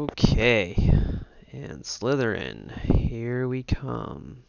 Okay, and Slytherin, here we come.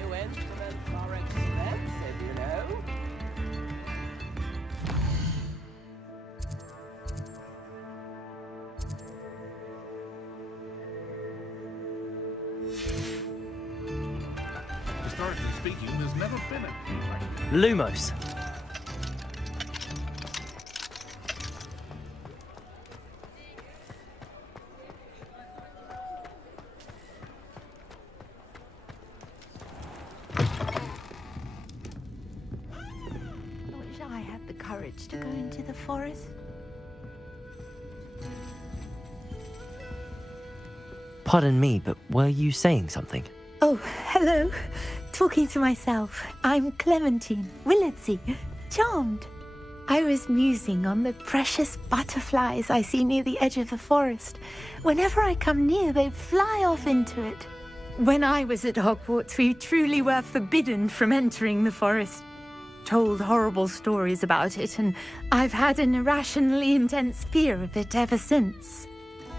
You instruments are expensive, you know. Historically speaking, there's never been a Lumos. I wish I had the courage to go into the forest. Pardon me, but were you saying something? Oh, hello. Talking to myself. I'm Clementine Willardsey. Charmed. I was musing on the precious butterflies I see near the edge of the forest. Whenever I come near, they fly off into it. When I was at Hogwarts, we truly were forbidden from entering the forest. Told horrible stories about it, and I've had an irrationally intense fear of it ever since.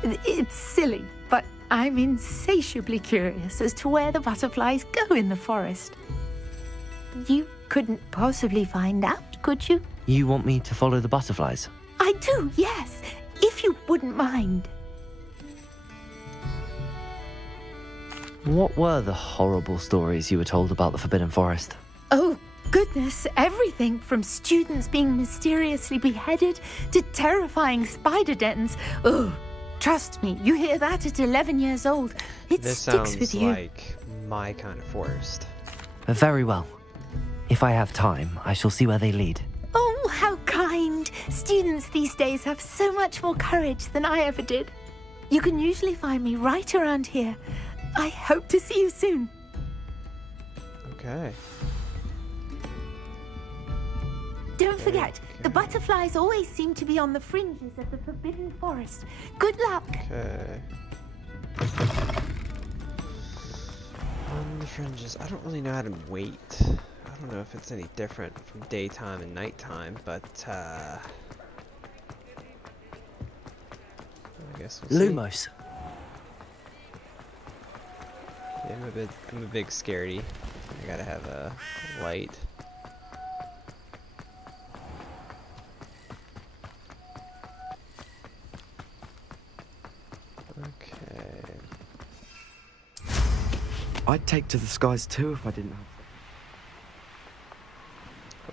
It's silly, but I'm insatiably curious as to where the butterflies go in the forest. You couldn't possibly find out, could you? You want me to follow the butterflies? I do, yes, if you wouldn't mind. What were the horrible stories you were told about the Forbidden Forest? Oh, goodness, everything from students being mysteriously beheaded to terrifying spider dens. Oh, trust me, you hear that at 11 years old. It This sticks sounds with you. like my kind of forest. Very well. If I have time, I shall see where they lead. Oh, how kind. Students these days have so much more courage than I ever did. You can usually find me right around here. I hope to see you soon. Okay. Don't forget, the butterflies always seem to be on the fringes of the Forbidden Forest. Good luck. Okay. On the fringes. I don't really know how to wait. I don't know if it's any different from daytime and nighttime, but I guess we'll see. Lumos. Yeah, I'm a big scaredy. I gotta have a light. Okay. I'd take to the skies too if I didn't have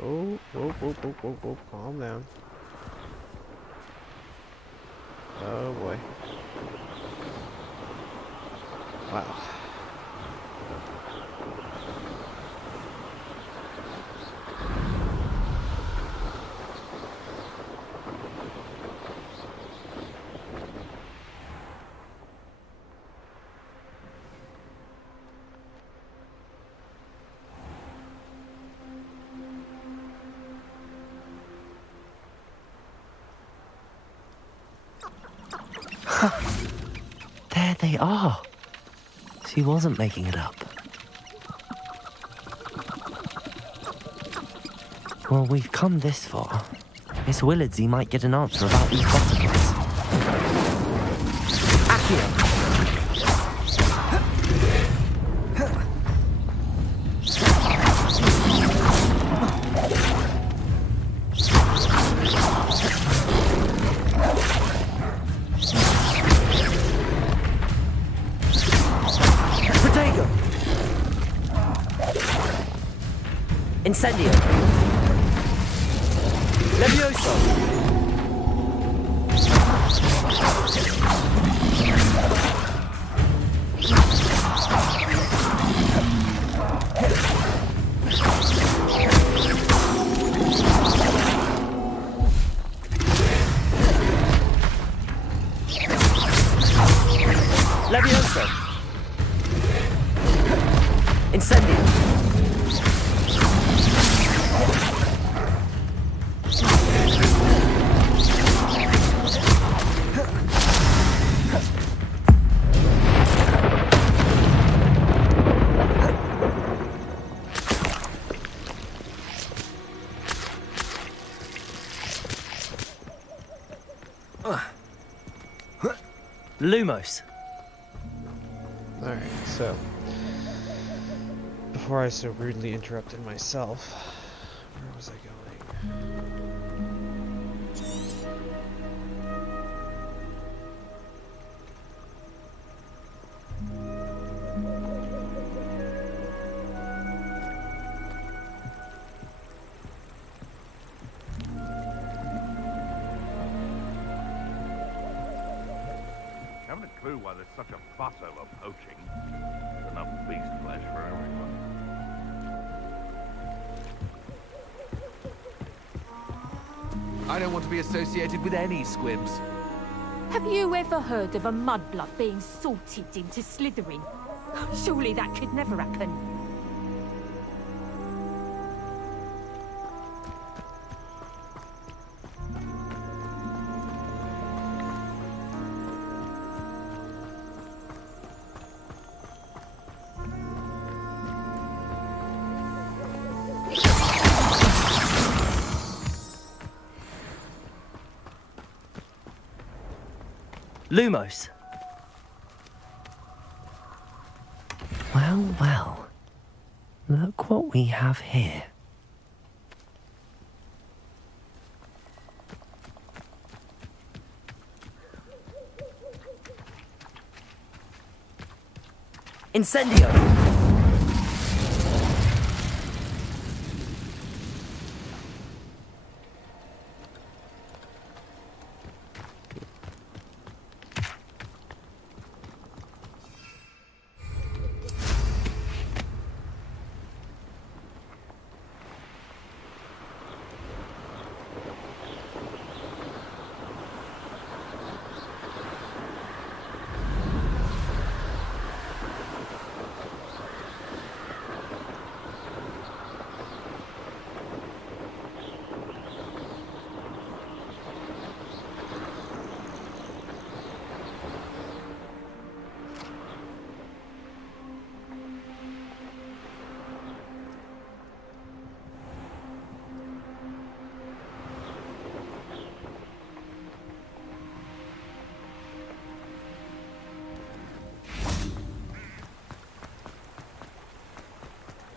Oh, whoa, calm down. Oh boy. Wow. There they are. She wasn't making it up. Well, we've come this far. Miss Willardsy might get an answer about these butterflies. Accio! Protego! Incendio! Levioso! Levioso! Incendio! Lumos. Alright, so before I so rudely interrupted myself, where was I going? Haven't a clue why there's such a fuss over poaching. There's enough beast flesh for everyone. I don't want to be associated with any squibs. Have you ever heard of a mudblood being sorted into Slytherin? Surely that could never happen. Lumos. Well, well. Look what we have here. Incendio!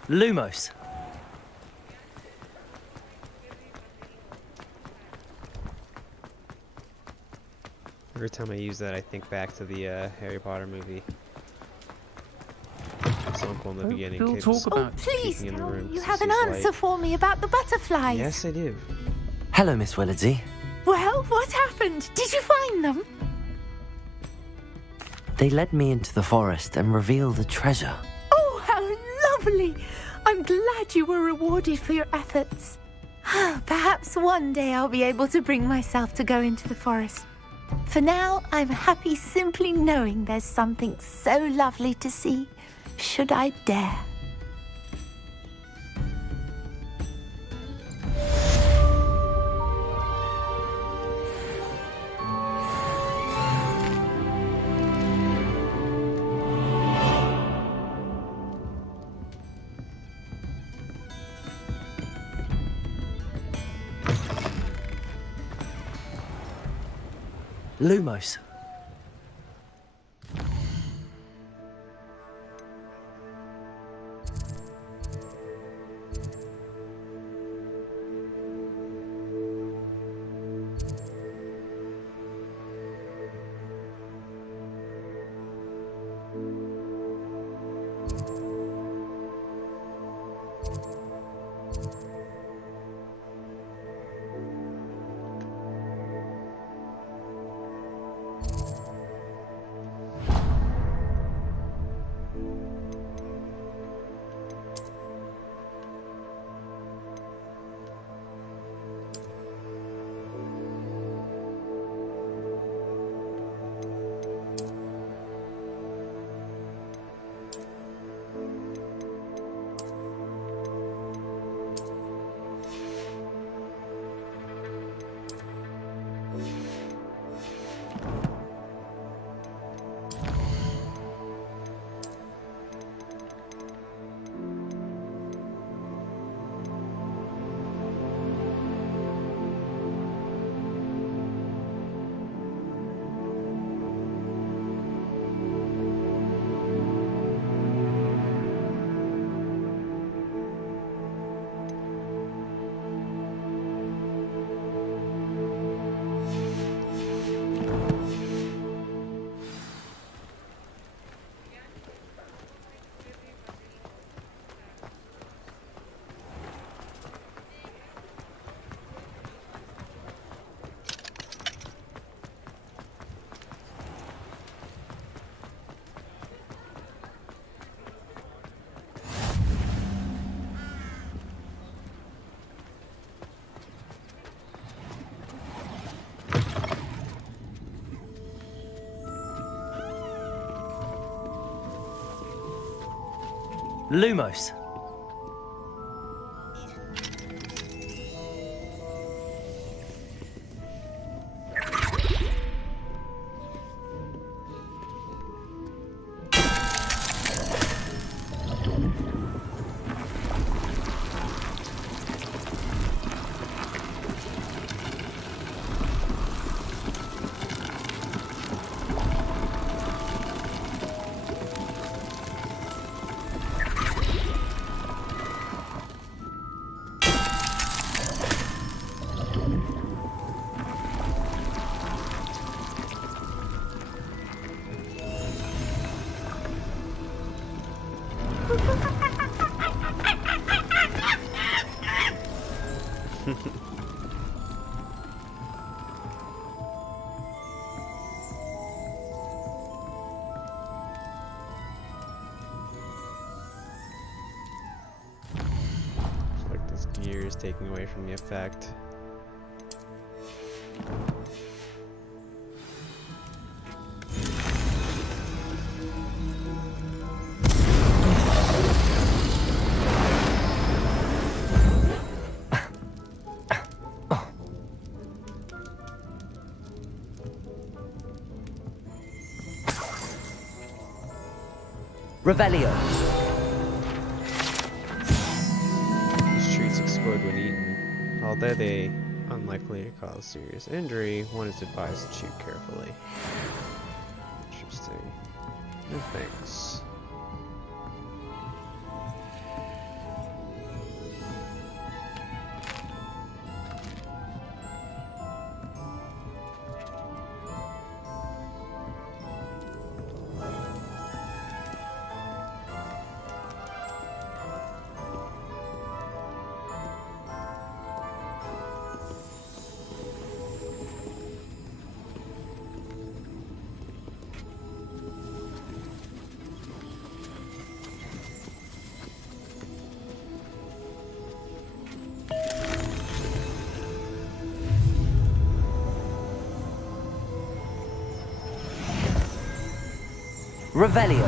Lumos. Every time I use that, I think back to the Harry Potter movie. His uncle in the beginning Don't keeps talk about Please peeking in the tell room me you 'cause have he's an just answer like, for me about the butterflies. Yes, I do. Hello, Miss Willardsy. Well, what happened? Did you find them? They led me into the forest and revealed a treasure. Oh, how lovely! I'm glad you were rewarded for your efforts. Perhaps one day I'll be able to bring myself to go into the forest. For now, I'm happy simply knowing there's something so lovely to see, should I dare. Lumos. Lumos. It's like this gear is taking away from the effect. Revelio. These treats explode when eaten. Although they unlikely to cause serious injury, one is advised to chew carefully. Interesting. No thanks. Revelio.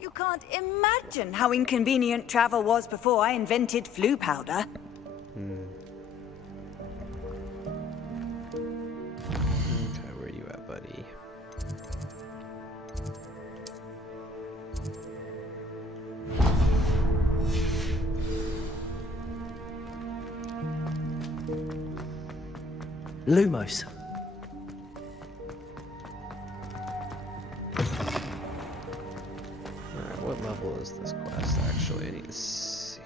You can't imagine how inconvenient travel was before I invented flu powder. Okay, where you at, buddy? Lumos. Alright, what level is this quest actually? I need to see.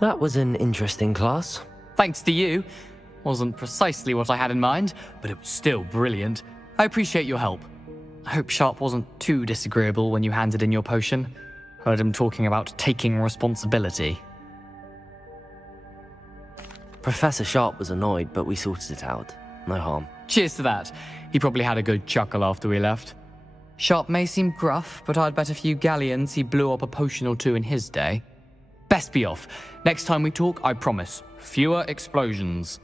That was an interesting class. Thanks to you. Wasn't precisely what I had in mind, but it was still brilliant. I appreciate your help. I hope Sharp wasn't too disagreeable when you handed in your potion. Heard him talking about taking responsibility. Professor Sharp was annoyed, but we sorted it out. No harm. Cheers to that. He probably had a good chuckle after we left. Sharp may seem gruff, but I'd bet a few galleons he blew up a potion or two in his day. Best be off. Next time we talk, I promise, fewer explosions.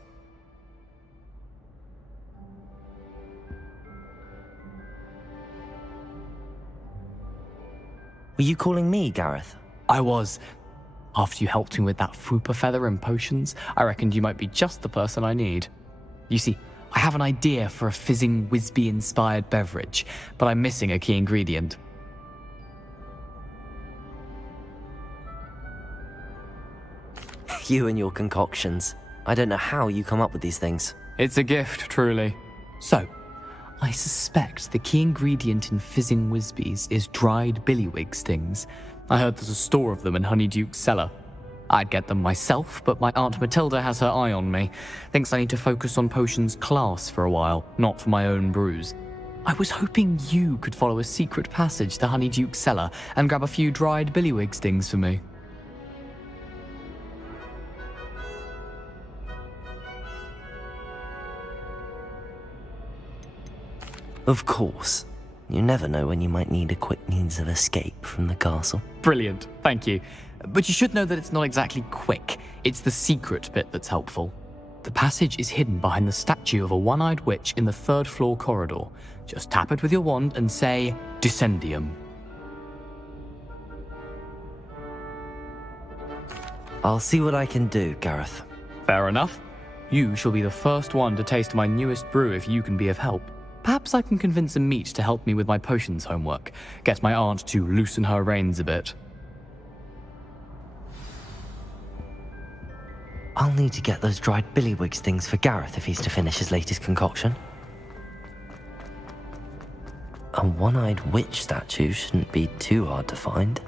Were you calling me, Gareth? I was. After you helped me with that Fupa feather and potions, I reckoned you might be just the person I need. You see, I have an idea for a fizzing Whizbee-inspired beverage, but I'm missing a key ingredient. You and your concoctions. I don't know how you come up with these things. It's a gift, truly. So, I suspect the key ingredient in fizzing Whizbees is dried billywig stings. I heard there's a store of them in Honeyduke's cellar. I'd get them myself, but my Aunt Matilda has her eye on me. Thinks I need to focus on potions class for a while, not for my own brews. I was hoping you could follow a secret passage to Honeyduke's cellar and grab a few dried billywig stings for me. Of course. You never know when you might need a quick means of escape from the castle. Brilliant, thank you. But you should know that it's not exactly quick. It's the secret bit that's helpful. The passage is hidden behind the statue of a one-eyed witch in the third-floor corridor. Just tap it with your wand and say, Descendium. I'll see what I can do, Gareth. Fair enough. You shall be the first one to taste my newest brew if you can be of help. Perhaps I can convince a meat to help me with my potions homework. Get my aunt to loosen her reins a bit. I'll need to get those dried billywig stings for Gareth if he's to finish his latest concoction. A one-eyed witch statue shouldn't be too hard to find.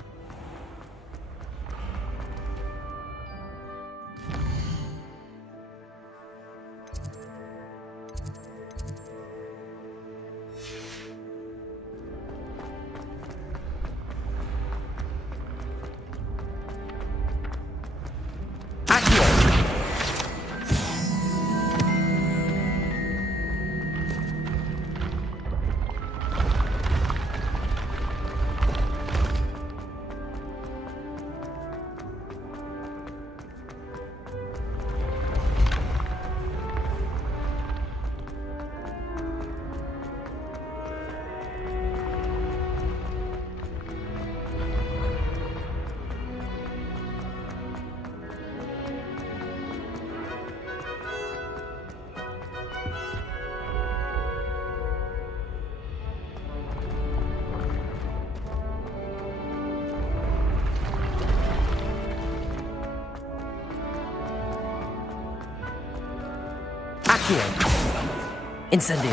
Incendio.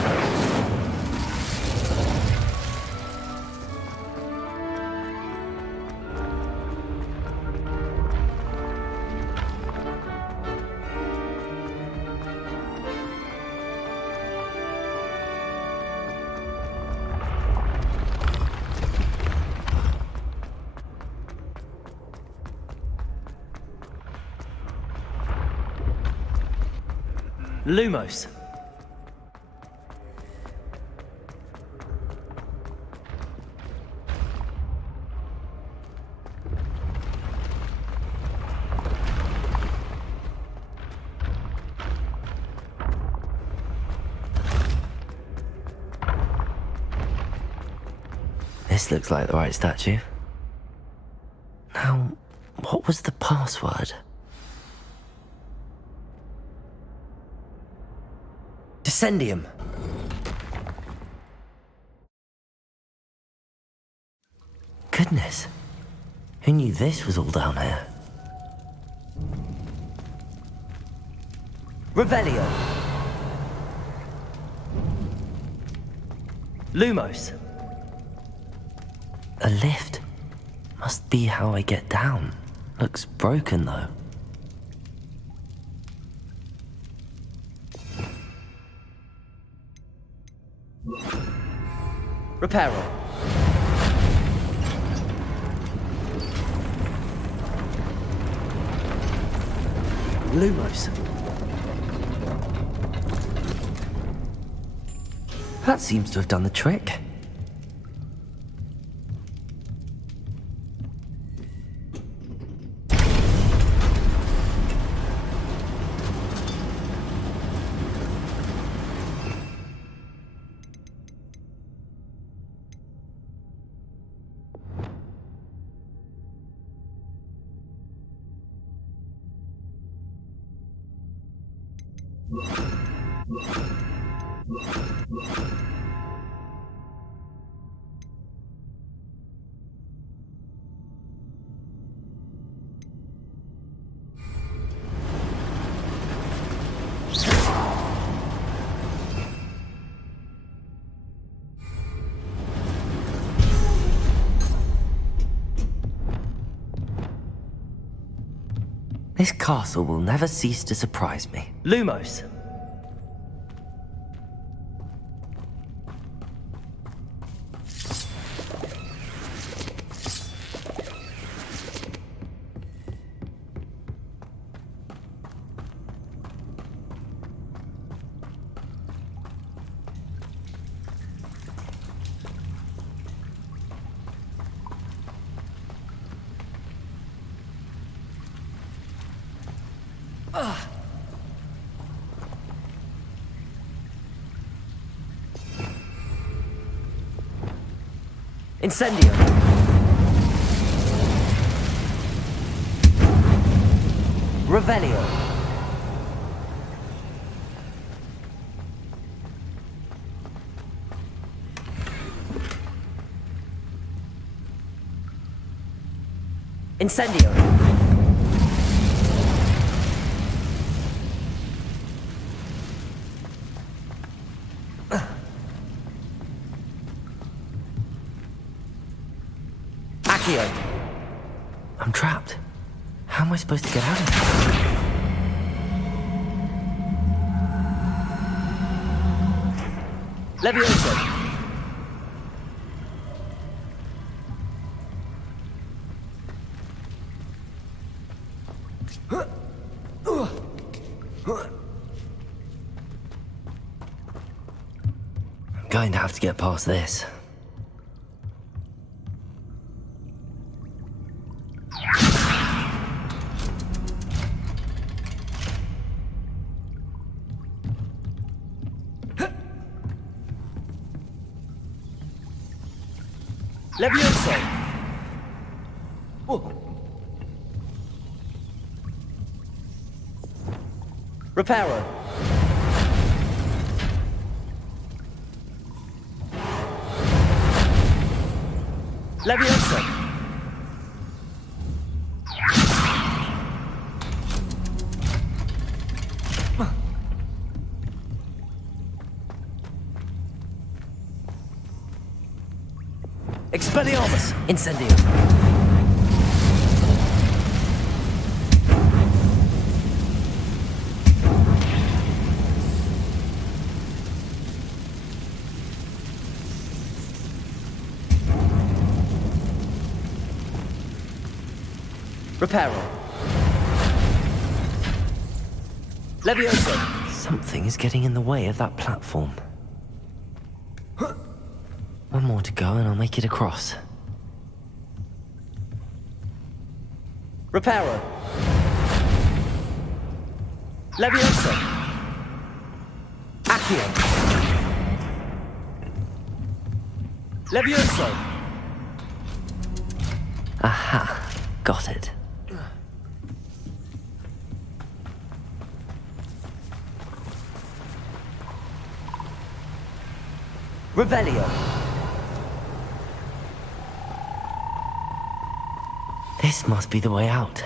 Lumos. This looks like the right statue. Now, what was the password? Descendium. Goodness. Who knew this was all down here? Revelio. Lumos. A lift. Must be how I get down. Looks broken though. Reparo. Lumos. That seems to have done the trick. This castle will never cease to surprise me. Lumos. Incendio. Revelio. Incendio. I'm trapped. How am I supposed to get out of here? Levioso. I'm going to have to get past this. Levioso! Oh. Reparo. Levioso! Expelliarmus! Incendio! Reparo. Levioso! Something is getting in the way of that platform. One more to go and I'll make it across. Reparo! Levioso! Accio! Levioso! Aha! Got it. Revelio! This must be the way out.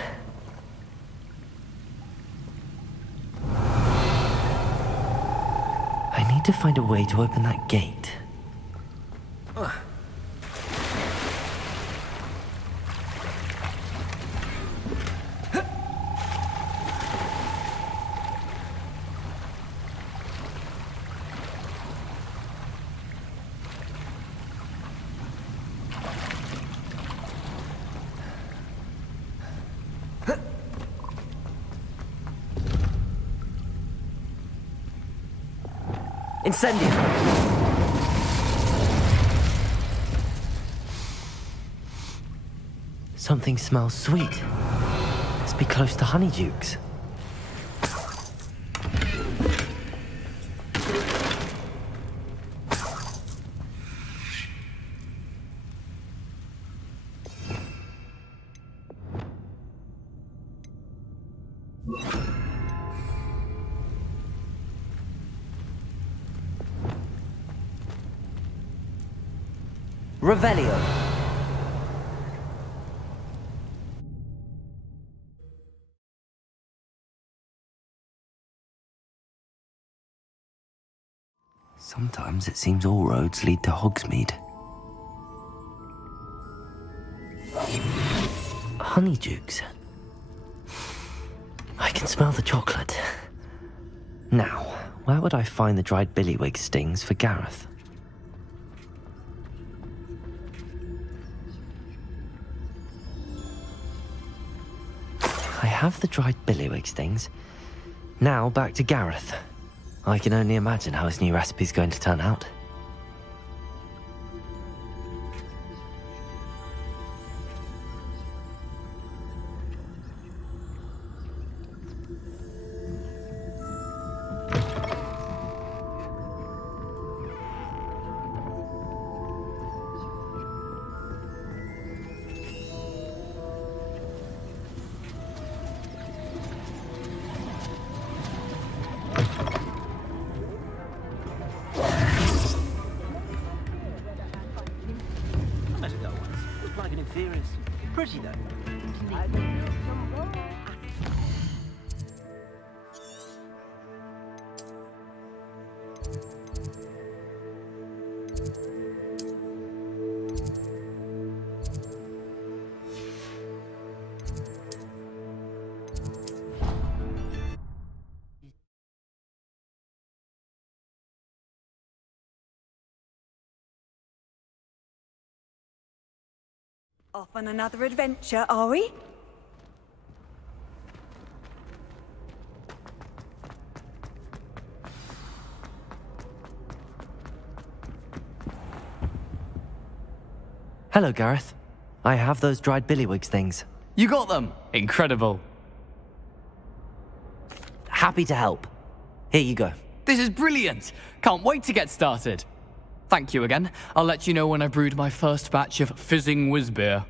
I need to find a way to open that gate. Incendio! Something smells sweet. Must be close to Honeydukes. Revelio. Sometimes it seems all roads lead to Hogsmeade. Honeydukes. I can smell the chocolate. Now, where would I find the dried billywig stings for Gareth? I have the dried billywig stings. Now back to Gareth. I can only imagine how his new recipe's going to turn out. Pretty though. Off on another adventure, are we? Hello, Gareth. I have those dried billywig things. You got them! Incredible. Happy to help. Here you go. This is brilliant! Can't wait to get started. Thank you again. I'll let you know when I brewed my first batch of fizzing whizbeer.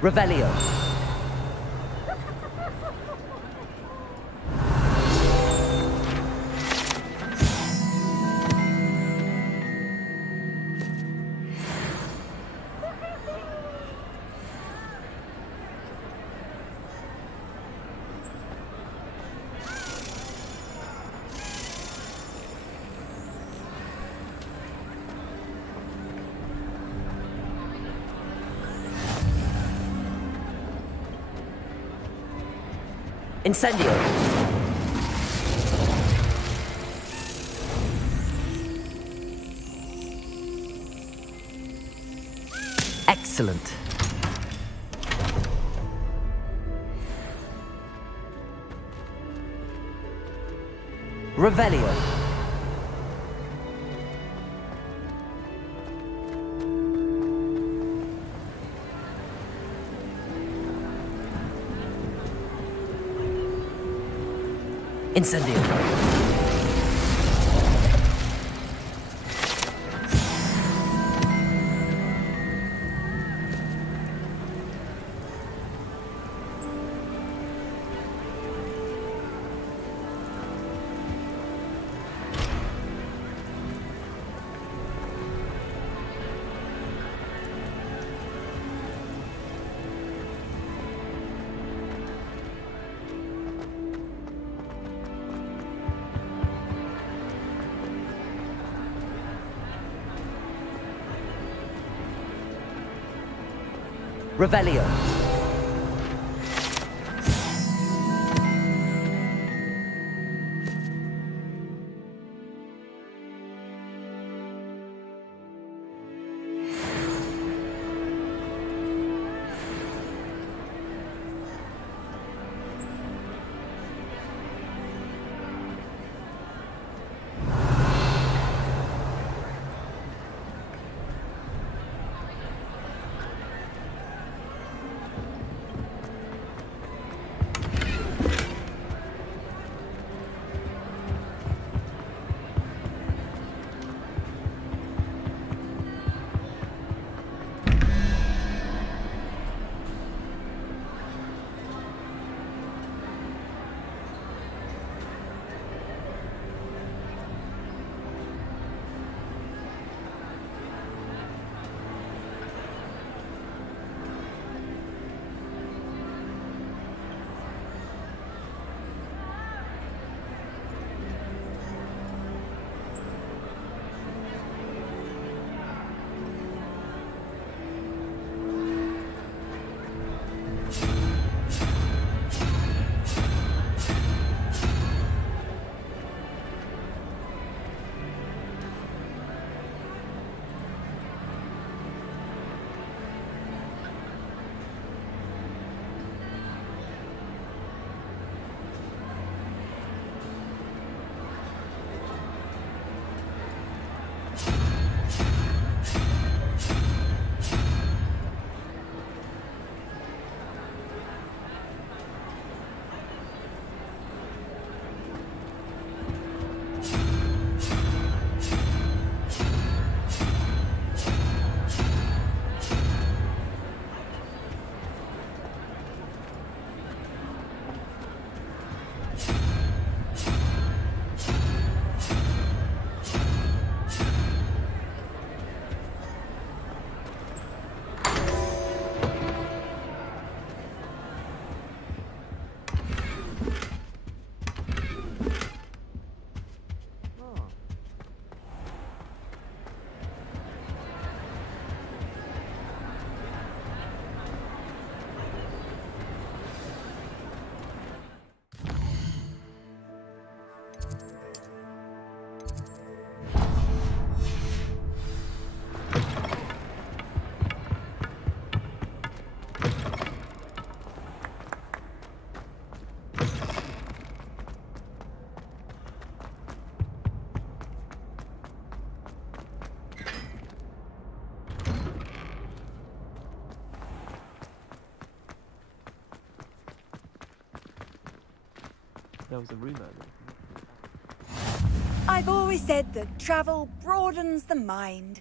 Revelio. Incendio. Excellent. Revelio. Incendio. Revelio. There was a rumour. I've always said that travel broadens the mind.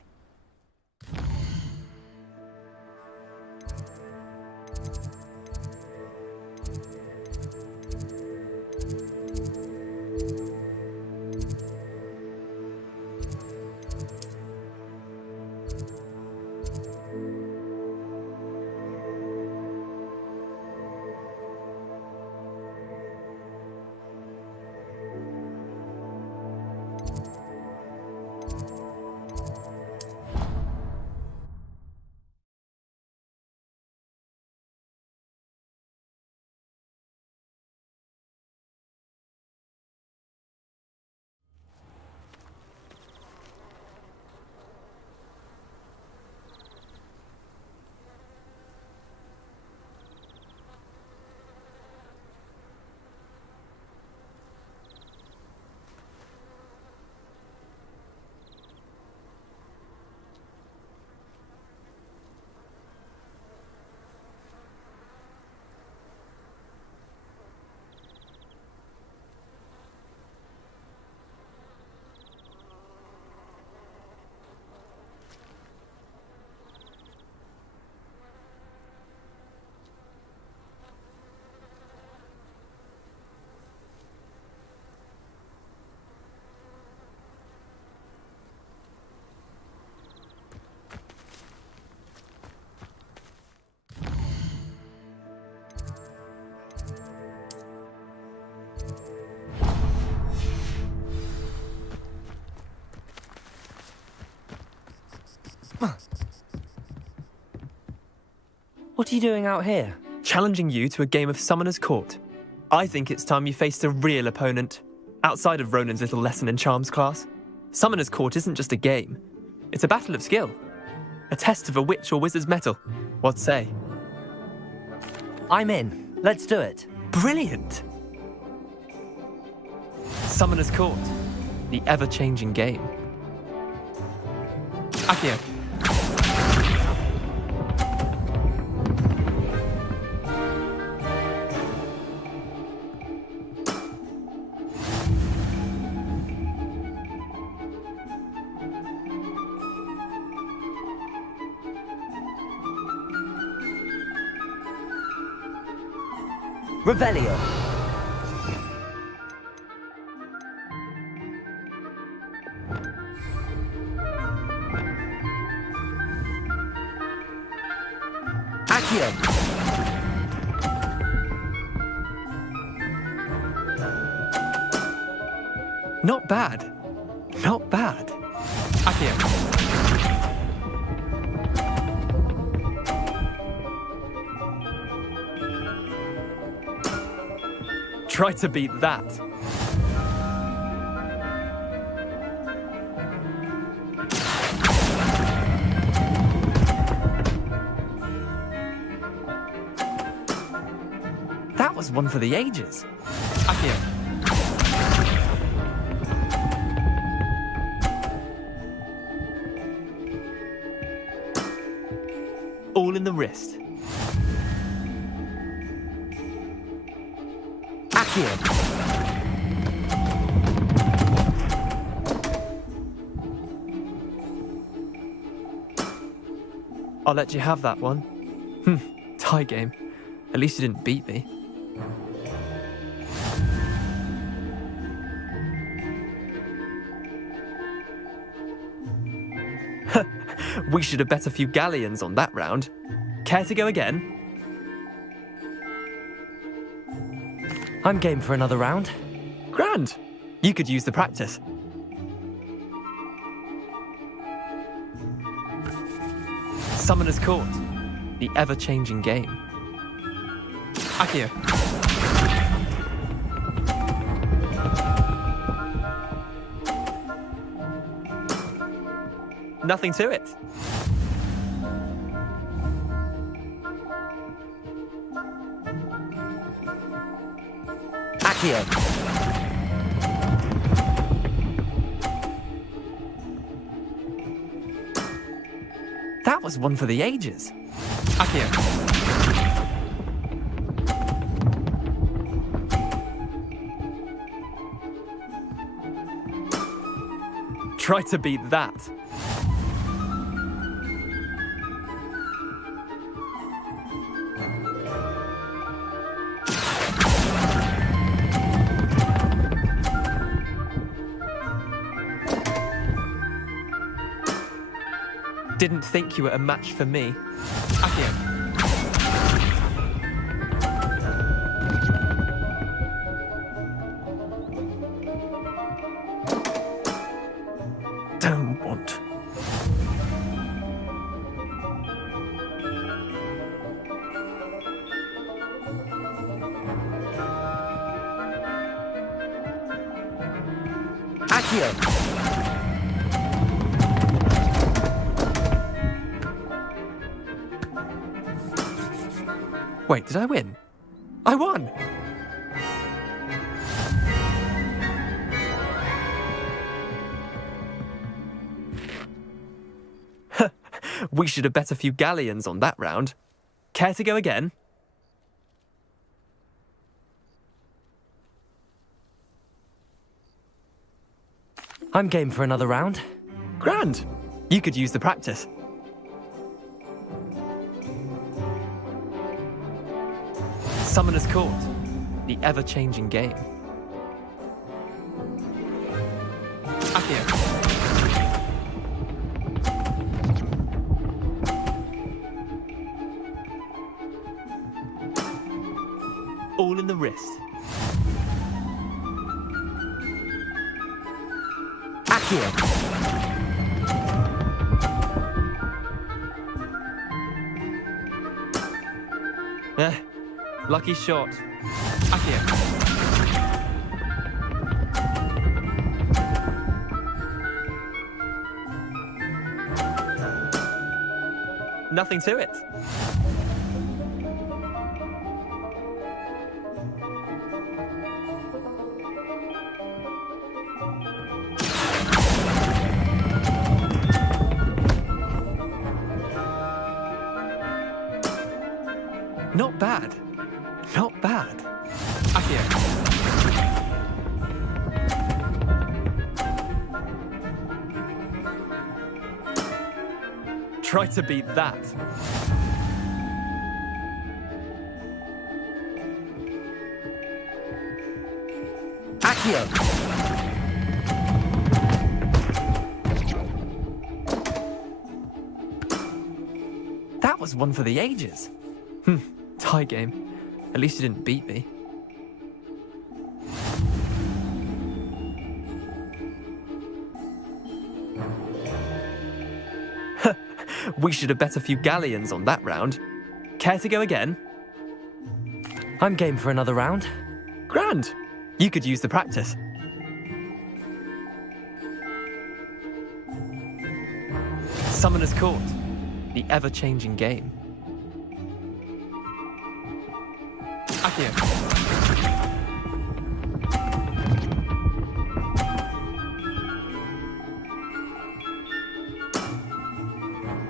What are you doing out here? Challenging you to a game of Summoner's Court. I think it's time you faced a real opponent, outside of Ronan's little lesson in charms class. Summoner's Court isn't just a game. It's a battle of skill. A test of a witch or wizard's mettle. What say? I'm in. Let's do it. Brilliant! Summoner's Court. The ever-changing game. Accio. Revelio. Accio. Not bad. Not bad. Accio. Try to beat that. That was one for the ages. Accio. All in the wrist. Accio. I'll let you have that one. Tie game. At least you didn't beat me. We should have bet a few galleons on that round. Care to go again? I'm game for another round. Grand. You could use the practice. Summoner's Court. The ever-changing game. Accio. Nothing to it. Accio. That was one for the ages. Accio. Try to beat that. Didn't think you were a match for me. Accio. Don't want. Accio. Wait, did I win? I won! We should have bet a few galleons on that round. Care to go again? I'm game for another round. Grand. You could use the practice. Summoner's Court. The ever-changing game. Accio. All in the wrist. Accio. Lucky shot. Accio. Nothing to it. Not bad. Not bad. Accio. Try to beat that. Accio! That was one for the ages. Tie game. At least you didn't beat me. We should have bet a few galleons on that round. Care to go again? I'm game for another round. Grand. You could use the practice. Summoner's Court. The ever-changing game. Accio.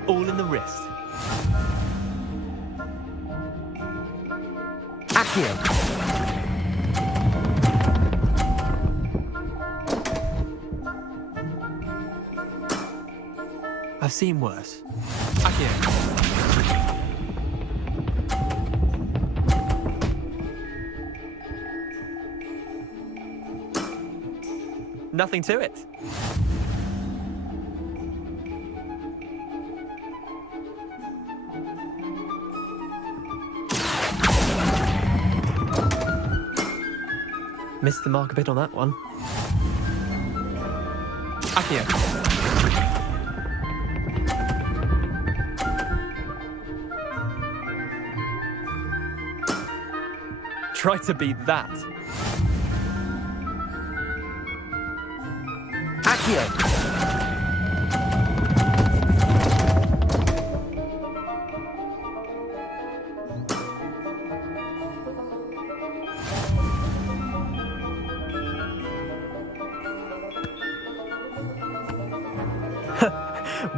All in the wrist. Accio! I've seen worse. Accio. Nothing to it. Missed the mark a bit on that one. Accio. Try to beat that. Accio!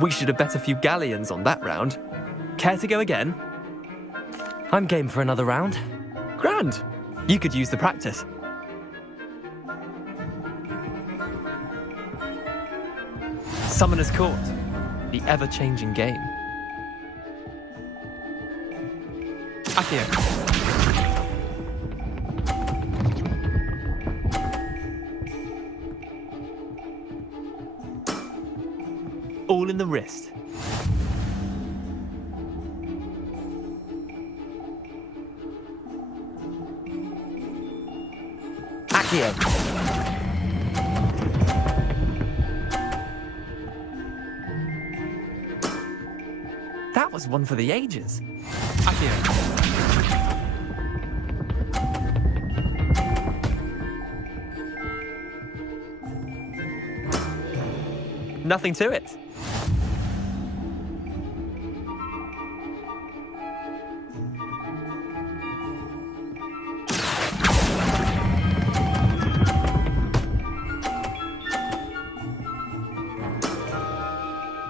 We should have bet a few galleons on that round. Care to go again? I'm game for another round. Grand. You could use the practice. Summoner's Court. The ever-changing game. Accio. All in the wrist. Accio! That was one for the ages. Accio. Nothing to it.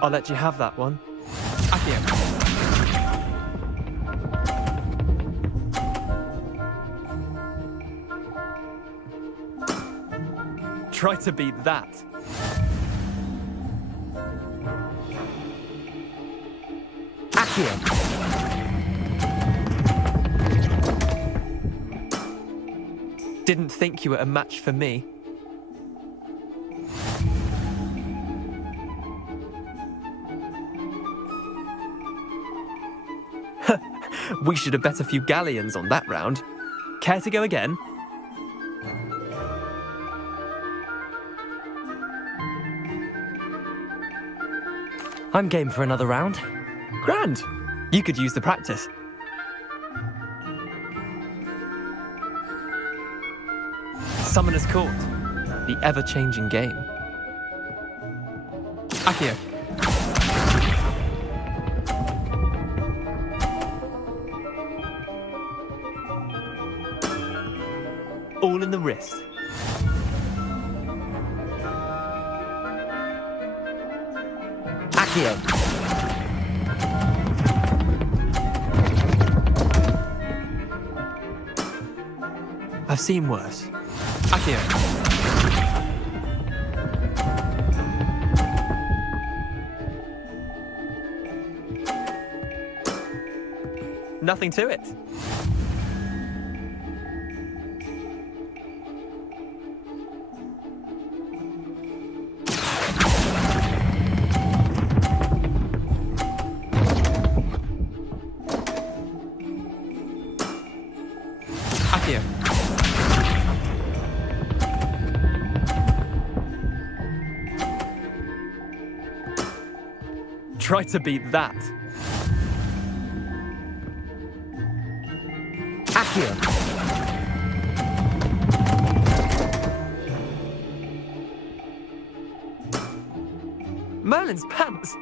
I'll let you have that one. Accio. Try to beat that. Accio! Didn't think you were a match for me. We should have bet a few galleons on that round. Care to go again? I'm game for another round. Grand. You could use the practice. Summoner's Court. The ever-changing game. Accio. All in the wrist. Accio. I've seen worse. Accio. Nothing to it. Accio. Try to beat that. Accio. Merlin's pants.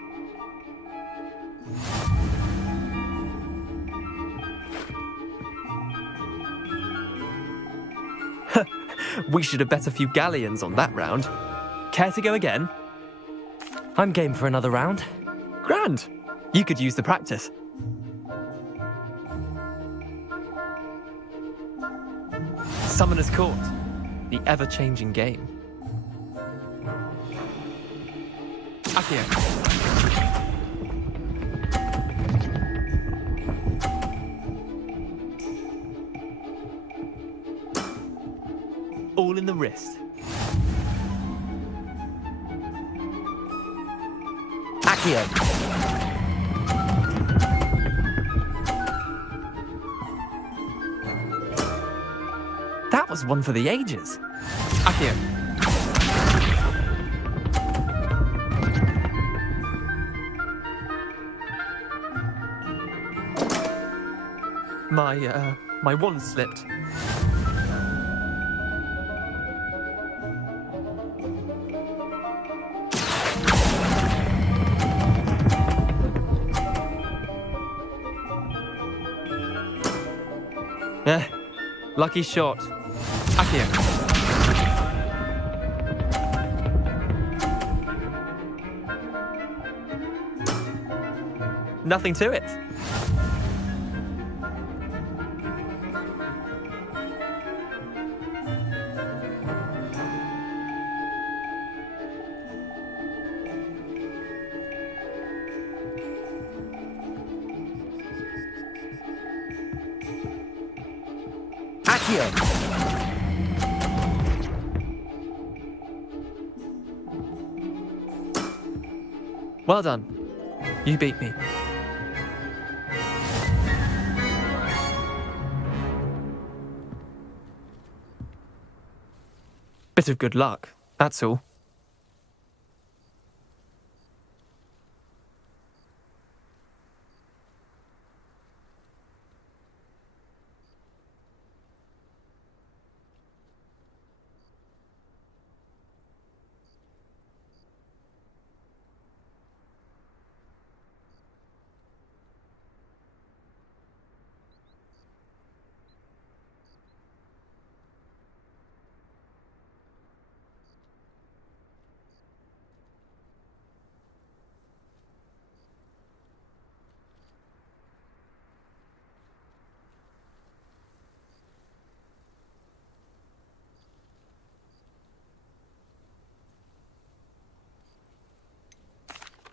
We should have bet a few galleons on that round. Care to go again? I'm game for another round. Grand. You could use the practice. Summoner's Court. The ever-changing game. Accio. All in the wrist. Accio. That was one for the ages. Accio. My wand slipped. Lucky shot. Accio. Nothing to it. Accio. Well done. You beat me. Bit of good luck, that's all.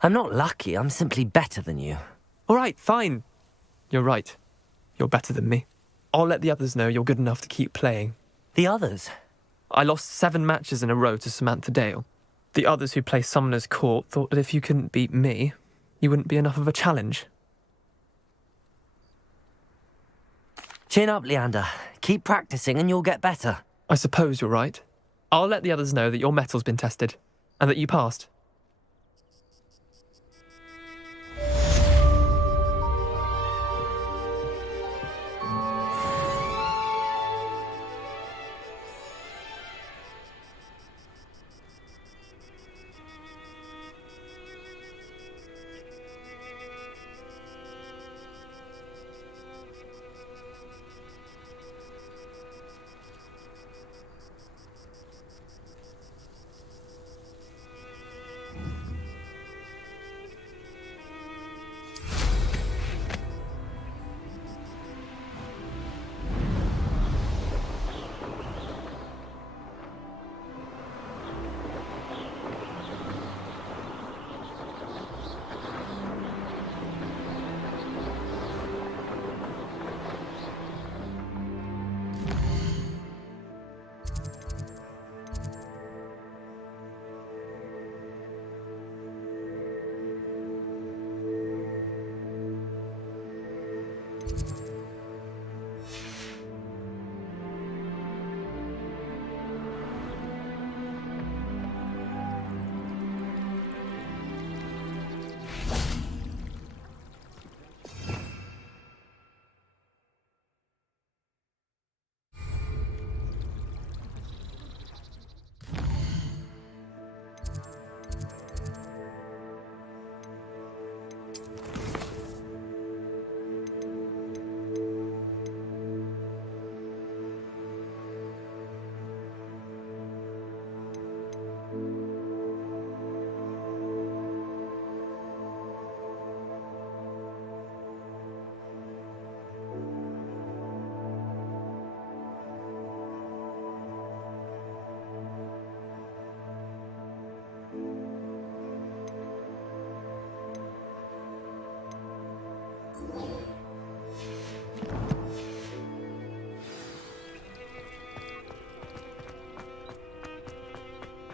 I'm not lucky, I'm simply better than you. All right, fine. You're right. You're better than me. I'll let the others know you're good enough to keep playing. The others? I lost 7 matches in a row to Samantha Dale. The others who play Summoner's Court thought that if you couldn't beat me, you wouldn't be enough of a challenge. Chin up, Leander. Keep practicing and you'll get better. I suppose you're right. I'll let the others know that your metal's been tested, and that you passed.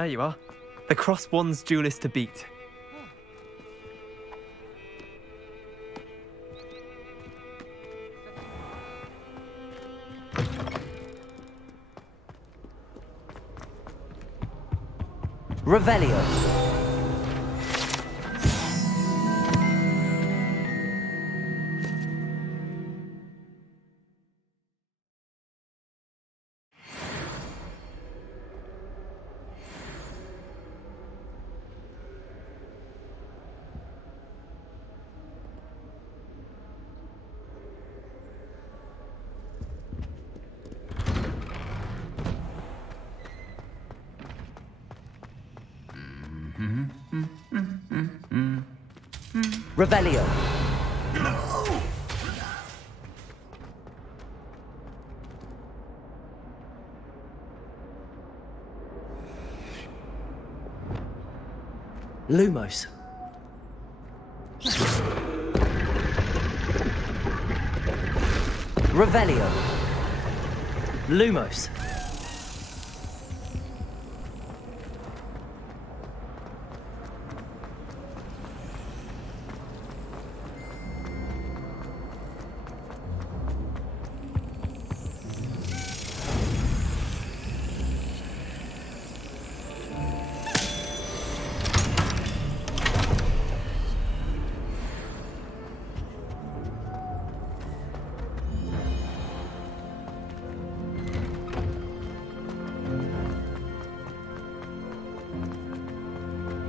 There you are. The cross wands duelist to beat. Revelio. Revelio. Lumos. Revelio. Lumos.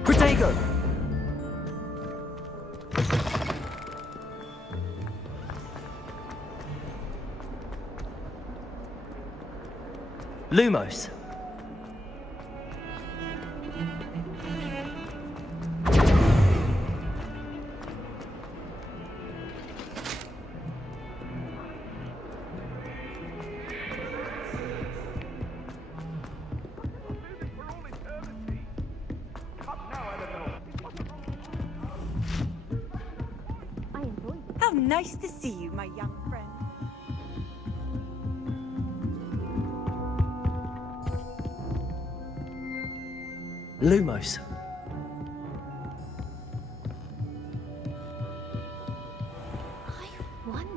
Protego! Lumos. How nice to see you, my young friend. Lumos. I wonder.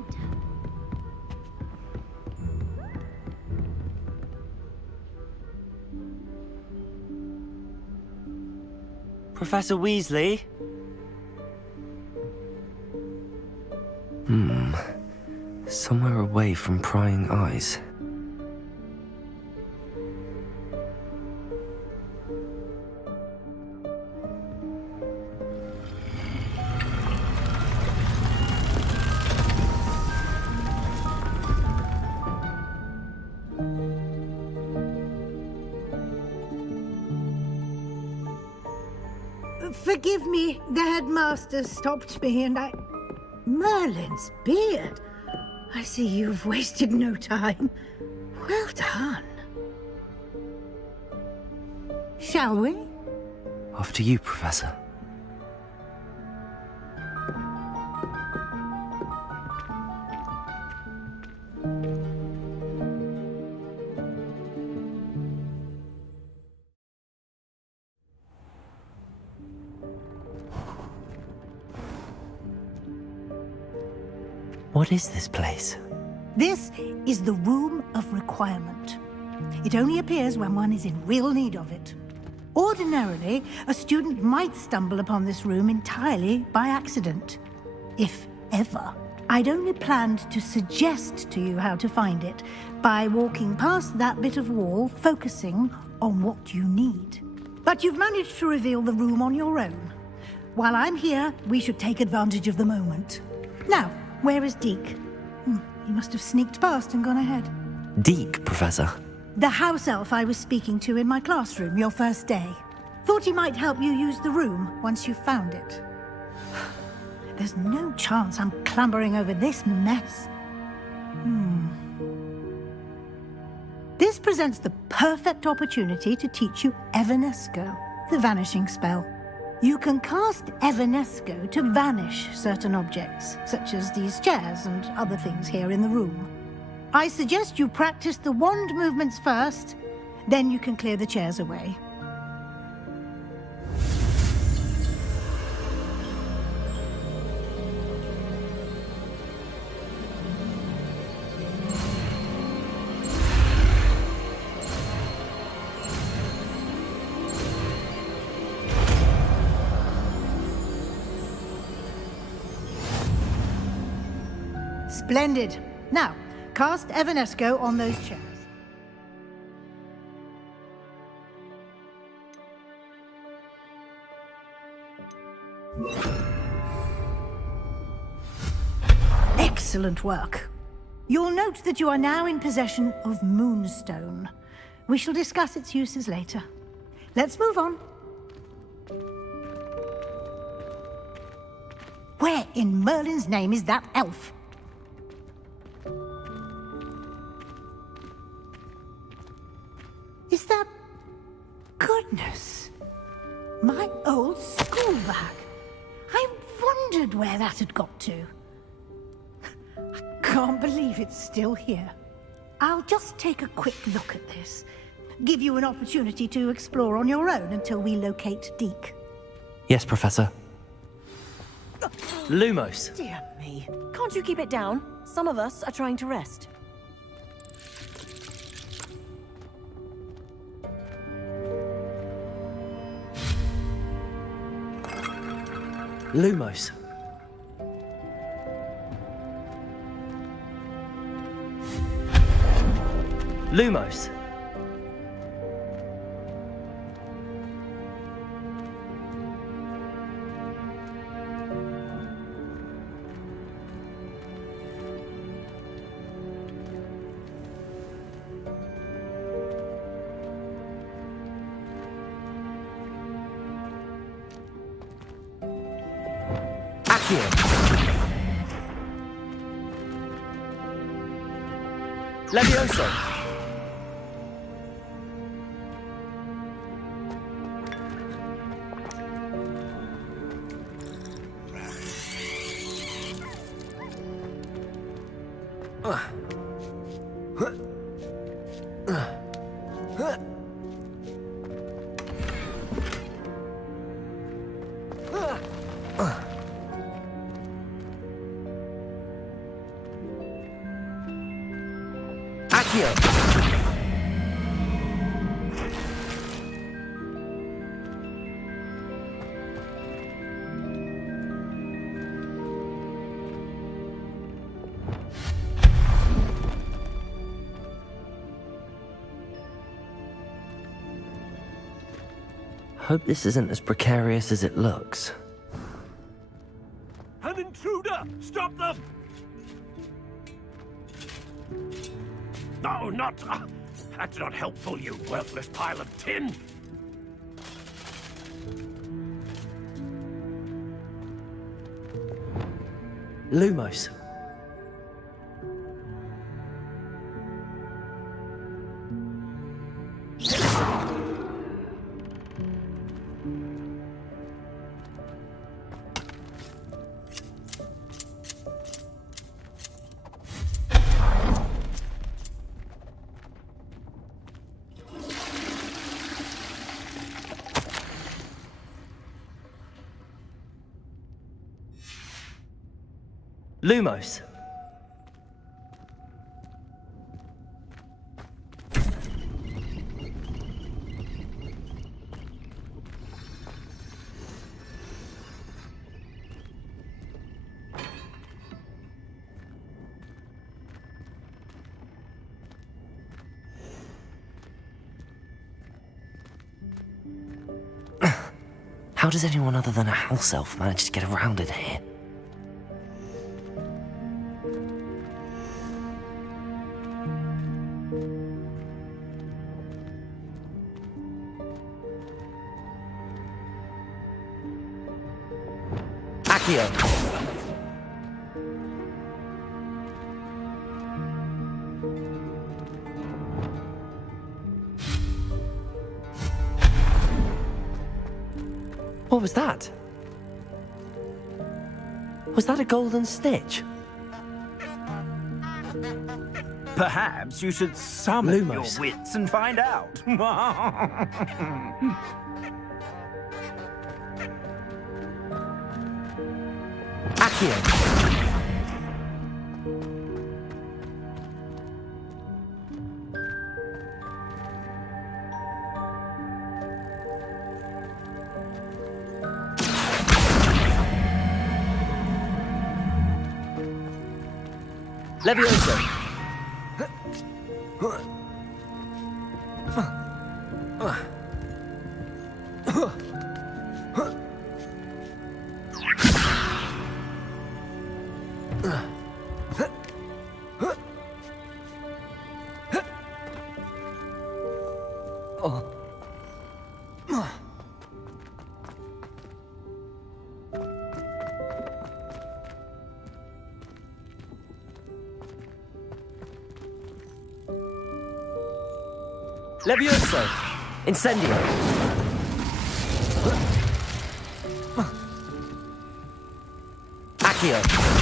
Professor Weasley? Somewhere away from prying eyes. Forgive me, the headmaster stopped me and I... Merlin's beard. I see you've wasted no time. Well done. Shall we? After you, Professor. What is this place? This is the Room of Requirement. It only appears when one is in real need of it. Ordinarily, a student might stumble upon this room entirely by accident. If ever. I'd only planned to suggest to you how to find it by walking past that bit of wall, focusing on what you need. But you've managed to reveal the room on your own. While I'm here, we should take advantage of the moment. Now, where is Deke? He must have sneaked past and gone ahead. Deke, Professor. The house elf I was speaking to in my classroom your first day. Thought he might help you use the room once you found it. There's no chance I'm clambering over this mess. This presents the perfect opportunity to teach you Evanesco, the vanishing spell. You can cast Evanesco to vanish certain objects, such as these chairs and other things here in the room. I suggest you practice the wand movements first, then you can clear the chairs away. Splendid. Now, cast Evanesco on those chairs. Excellent work. You'll note that you are now in possession of Moonstone. We shall discuss its uses later. Let's move on. Where in Merlin's name is that elf? Is that... Goodness. My old school bag. I wondered where that had got to. I can't believe it's still here. I'll just take a quick look at this. Give you an opportunity to explore on your own until we locate Deke. Yes, Professor. Lumos. Dear me. Can't you keep it down? Some of us are trying to rest. Lumos. Lumos. Accio. Levioso. Hope this isn't as precarious as it looks. An intruder! Stop them! No, not... that's not helpful, you worthless pile of tin! Lumos. Lumos. How does anyone other than a house elf manage to get around in here? Accio. What was that? Was that a golden stitch? Perhaps you should summon your Lumos. wits and find out. Accio. Levioso! Levioso! Incendio! Accio!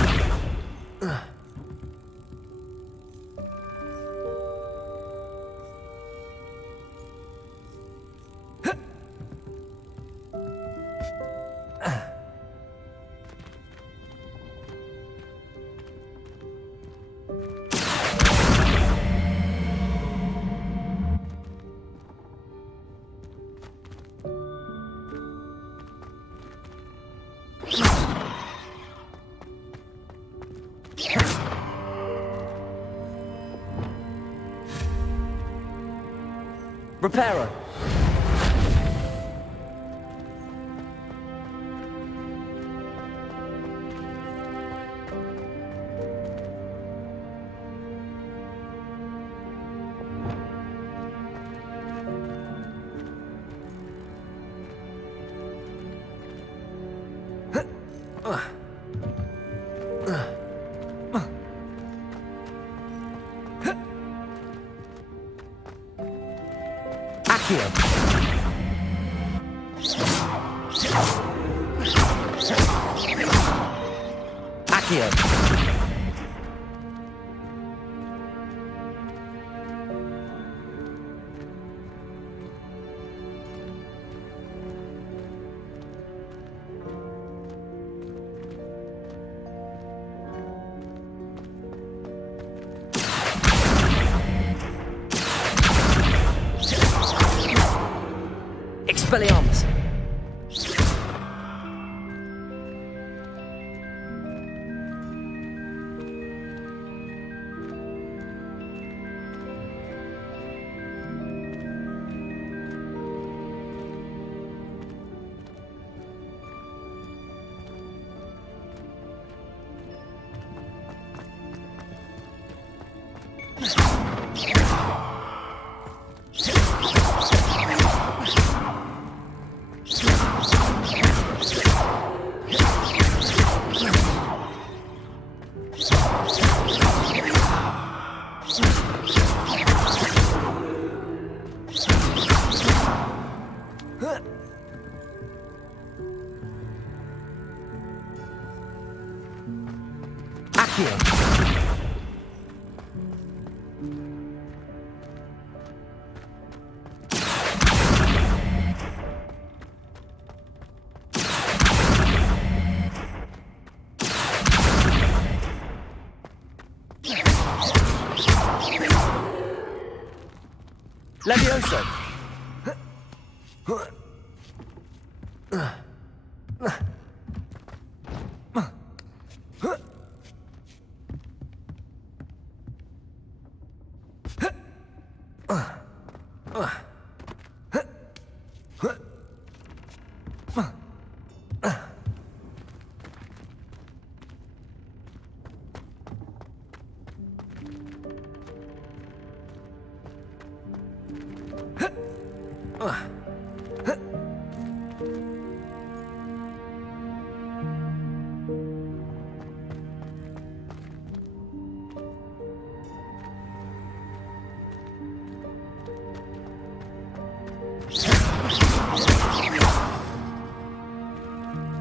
Reparo! Accio! Accio! Expelliarmus! Levioso!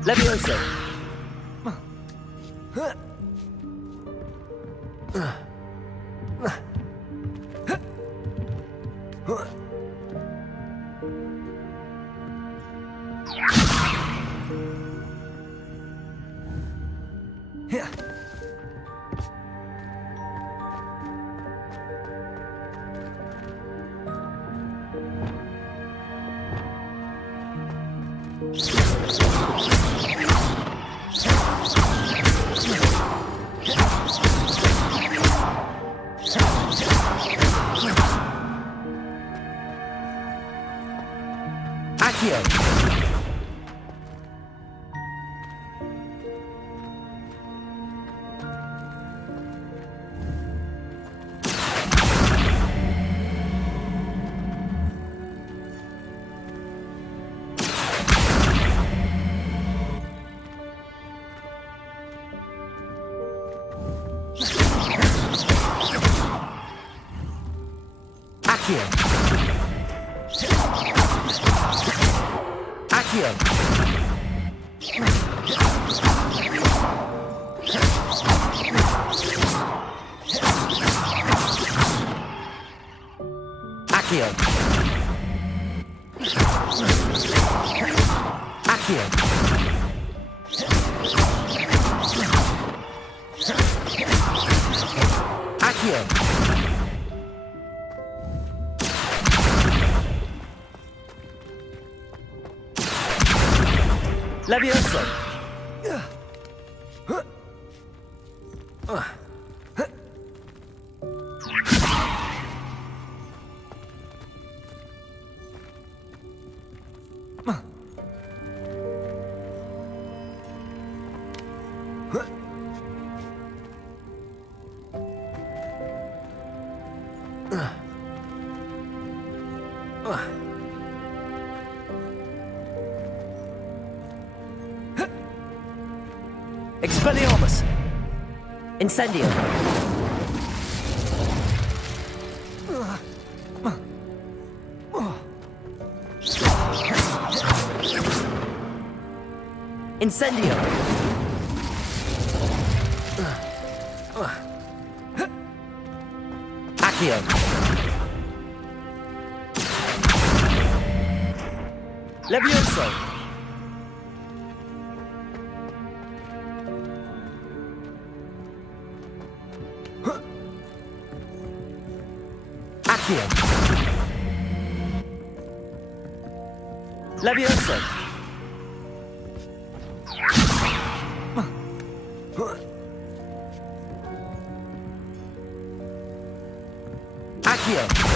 Levioso! Accio! Levioso! Expelliarmus! Incendio! Incendio! Accio! Levioso! Accio! Levioso! Accio!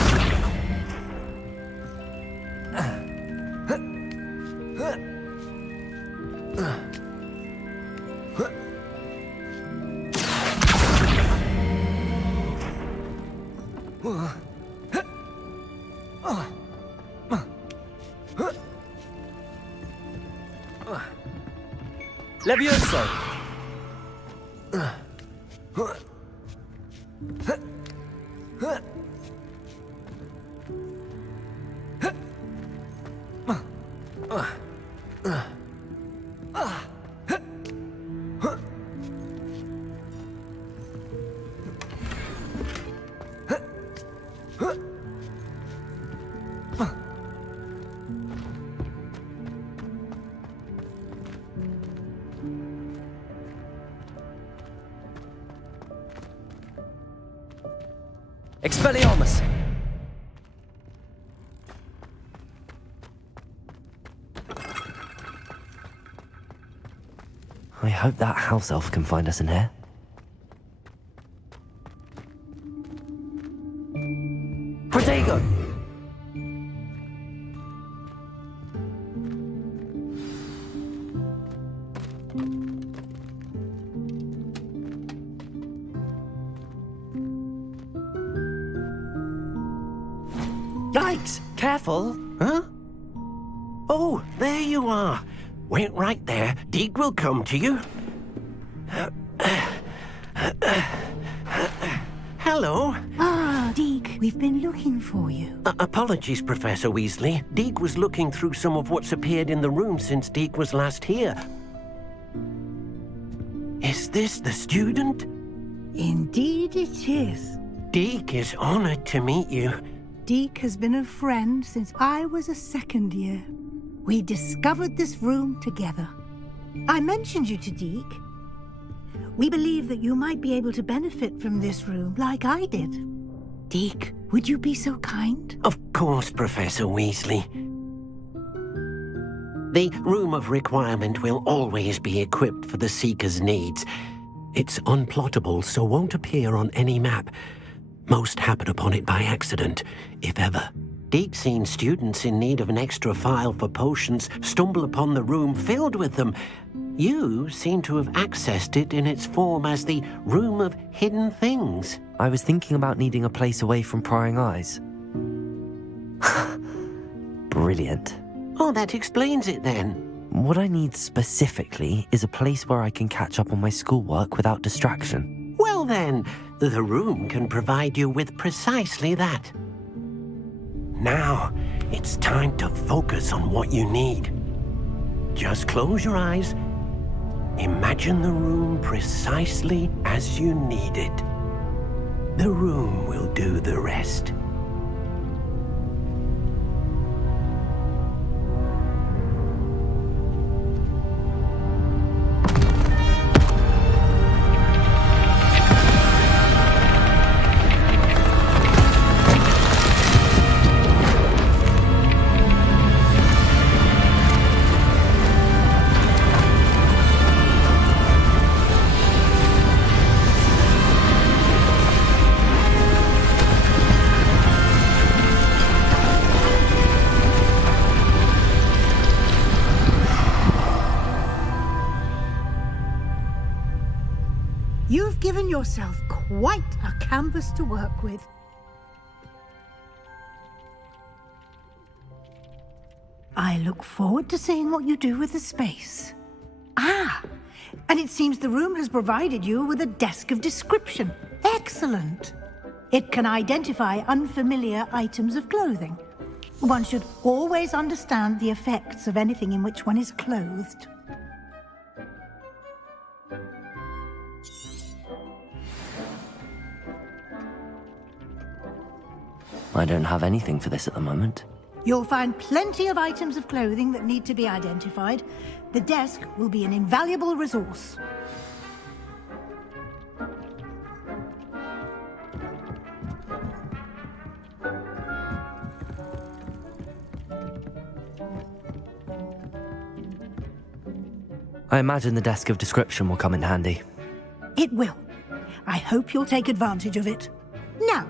Levioso! Expelliarmus! I hope that house elf can find us in here. Protego! Yikes! Careful! Huh? Oh, there you are. Wait right there. Deek will come to you. Hello. Ah, Deek, we've been looking for you. Apologies, Professor Weasley. Deek was looking through some of what's appeared in the room since Deek was last here. Is this the student? Indeed it is. Deek is honored to meet you. Deek has been a friend since I was a second year. We discovered this room together. I mentioned you to Deek. We believe that you might be able to benefit from this room like I did. Deek, would you be so kind? Of course, Professor Weasley. The Room of Requirement will always be equipped for the Seeker's needs. It's unplottable, so won't appear on any map. Most happen upon it by accident, if ever. Deke's seen students in need of an extra file for potions stumble upon the room filled with them. You seem to have accessed it in its form as the Room of Hidden Things. I was thinking about needing a place away from prying eyes. Brilliant. Oh, that explains it then. What I need specifically is a place where I can catch up on my schoolwork without distraction. Well then, the room can provide you with precisely that. Now, it's time to focus on what you need. Just close your eyes. Imagine the room precisely as you need it. The room will do the rest. You've given yourself quite a canvas to work with. I look forward to seeing what you do with the space. Ah, and it seems the room has provided you with a desk of description. Excellent. It can identify unfamiliar items of clothing. One should always understand the effects of anything in which one is clothed. I don't have anything for this at the moment. You'll find plenty of items of clothing that need to be identified. The desk will be an invaluable resource. I imagine the desk of description will come in handy. It will. I hope you'll take advantage of it. Now,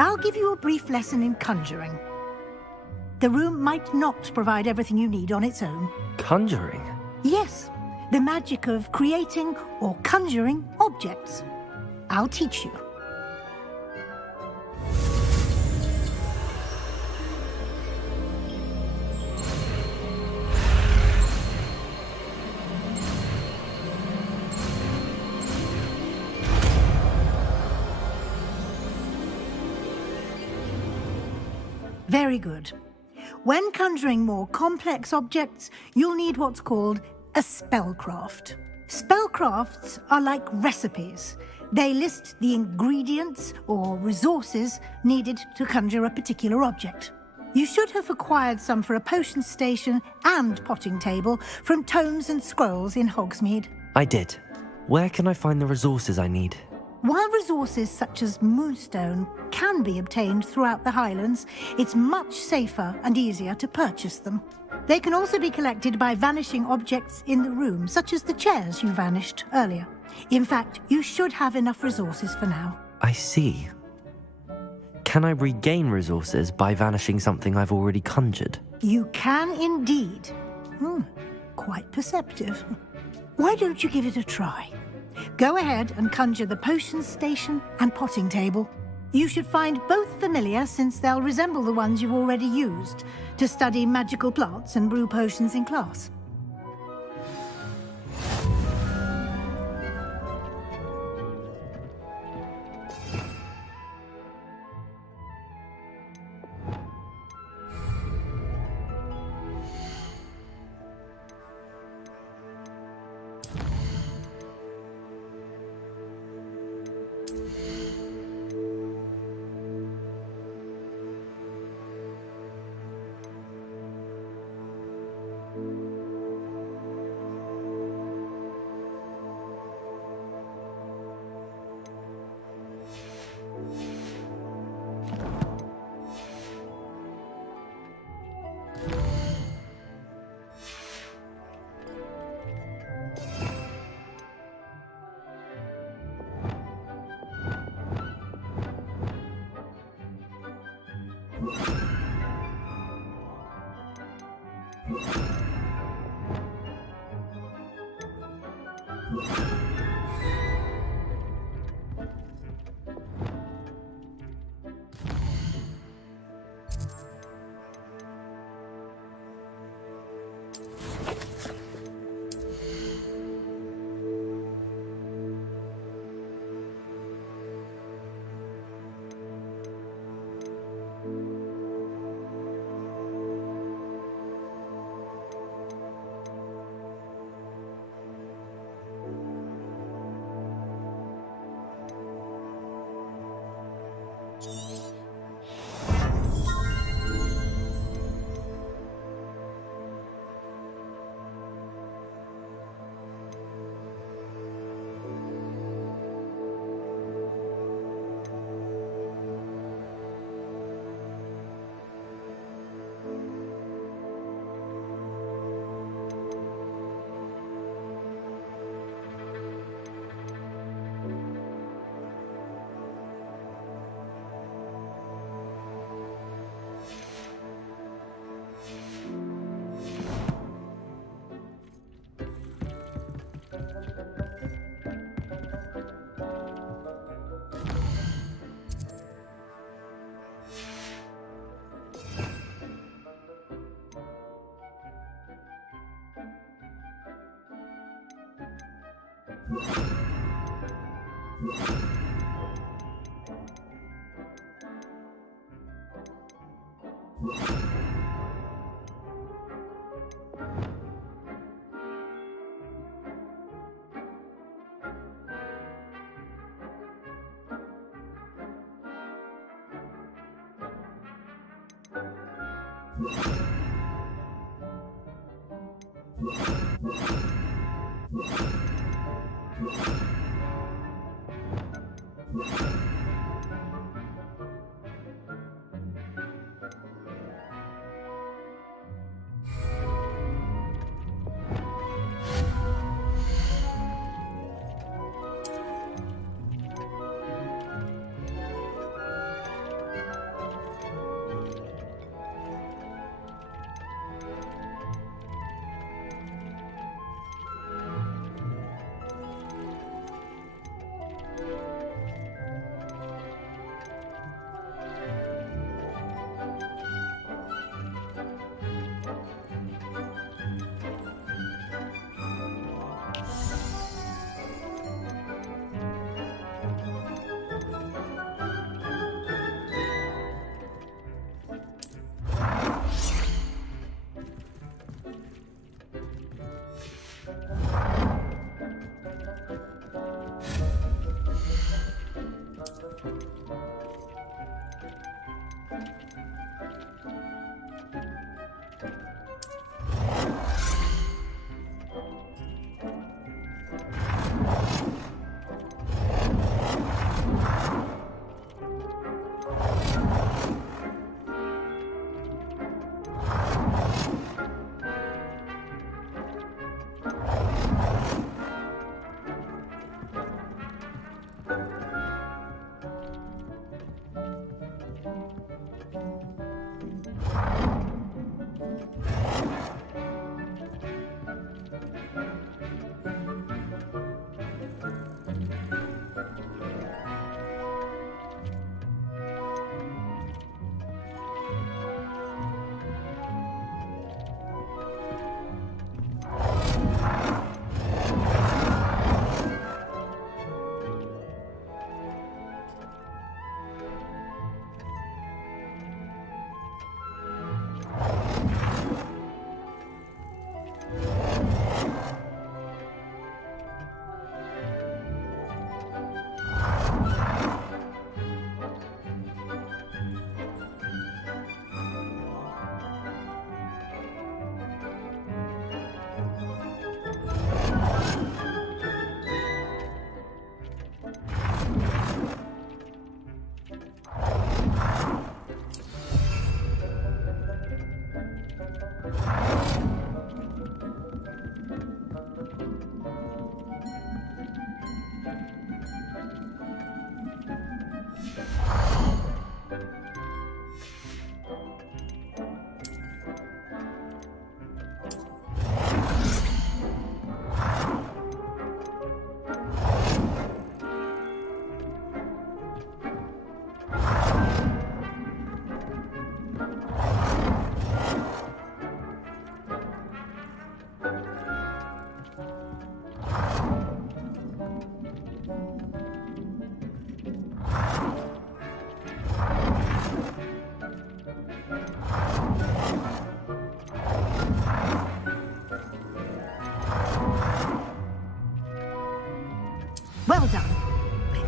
I'll give you a brief lesson in conjuring. The room might not provide everything you need on its own. Conjuring? Yes, the magic of creating or conjuring objects. I'll teach you. Very good. When conjuring more complex objects, you'll need what's called a spellcraft. Spellcrafts are like recipes. They list the ingredients or resources needed to conjure a particular object. You should have acquired some for a potion station and potting table from tomes and scrolls in Hogsmeade. I did. Where can I find the resources I need? While resources such as moonstone can be obtained throughout the Highlands, it's much safer and easier to purchase them. They can also be collected by vanishing objects in the room, such as the chairs you vanished earlier. In fact, you should have enough resources for now. I see. Can I regain resources by vanishing something I've already conjured? You can indeed. Quite perceptive. Why don't you give it a try? Go ahead and conjure the potion station and potting table. You should find both familiar, since they'll resemble the ones you've already used to study magical plants and brew potions in class.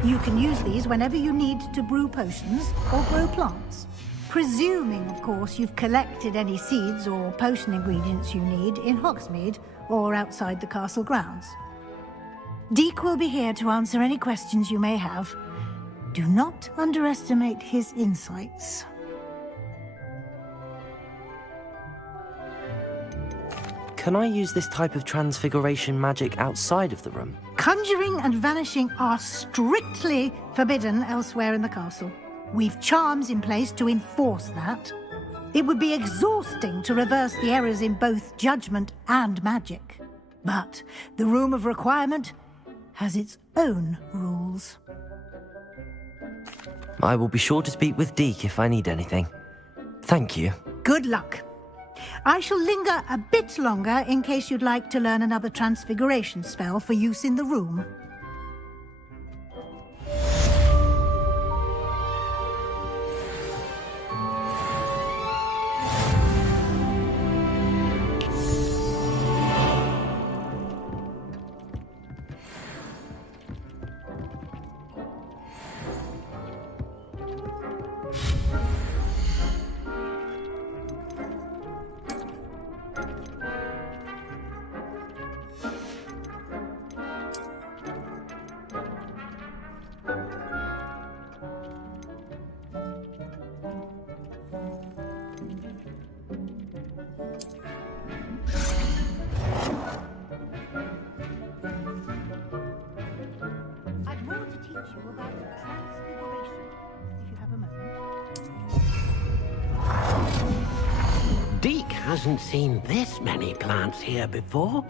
You can use these whenever you need to brew potions or grow plants. Presuming, of course, you've collected any seeds or potion ingredients you need in Hogsmeade or outside the castle grounds. Deek will be here to answer any questions you may have. Do not underestimate his insights. Can I use this type of transfiguration magic outside of the room? Conjuring and vanishing are strictly forbidden elsewhere in the castle. We've charms in place to enforce that. It would be exhausting to reverse the errors in both judgment and magic. But the Room of Requirement has its own rules. I will be sure to speak with Deek if I need anything. Thank you. Good luck. I shall linger a bit longer in case you'd like to learn another transfiguration spell for use in the room. I've more to teach you about transfiguration, if you have a moment. Deek hasn't seen this many plants here before.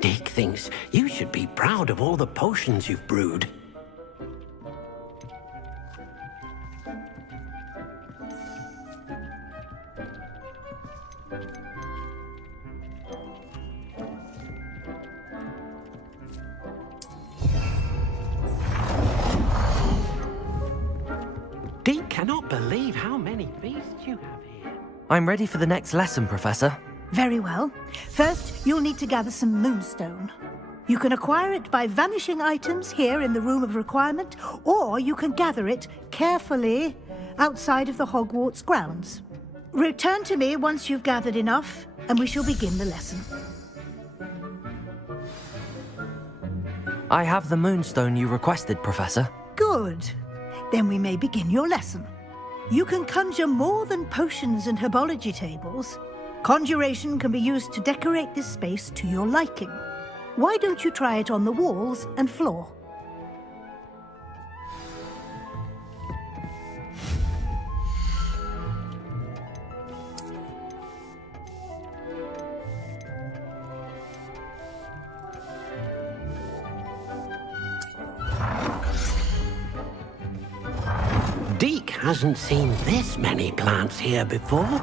Deek thinks you should be proud of all the potions you've brewed. Deek cannot believe how many beasts you have here. I'm ready for the next lesson, Professor. Very well. First, you'll need to gather some moonstone. You can acquire it by vanishing items here in the Room of Requirement, or you can gather it carefully outside of the Hogwarts grounds. Return to me once you've gathered enough, and we shall begin the lesson. I have the moonstone you requested, Professor. Good. Then we may begin your lesson. You can conjure more than potions and herbology tables. Conjuration can be used to decorate this space to your liking. Why don't you try it on the walls and floor? Deek hasn't seen this many plants here before.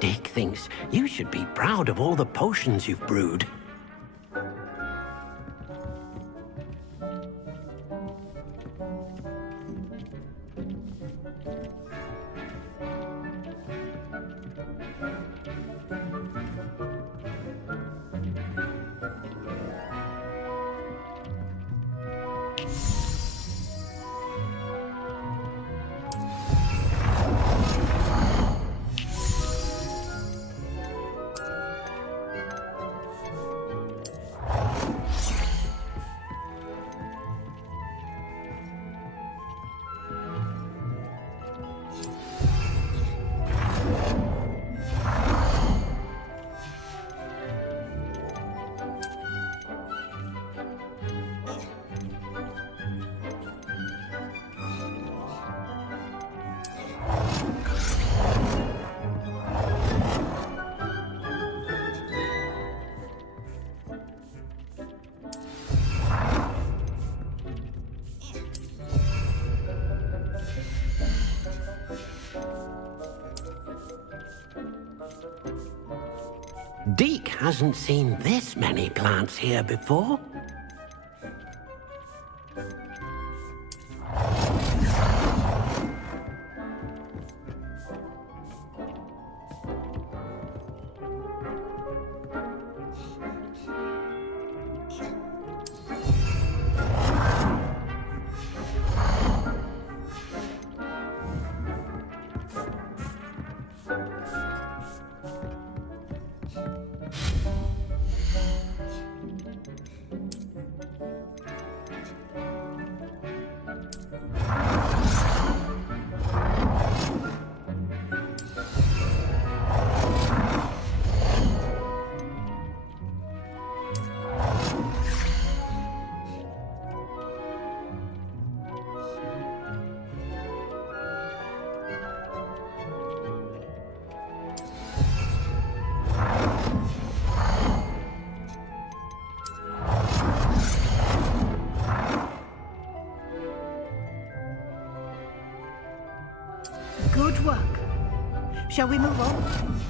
Deek thinks you should be proud of all the potions you've brewed. Deke hasn't seen this many plants here before. Good work. Shall we move on?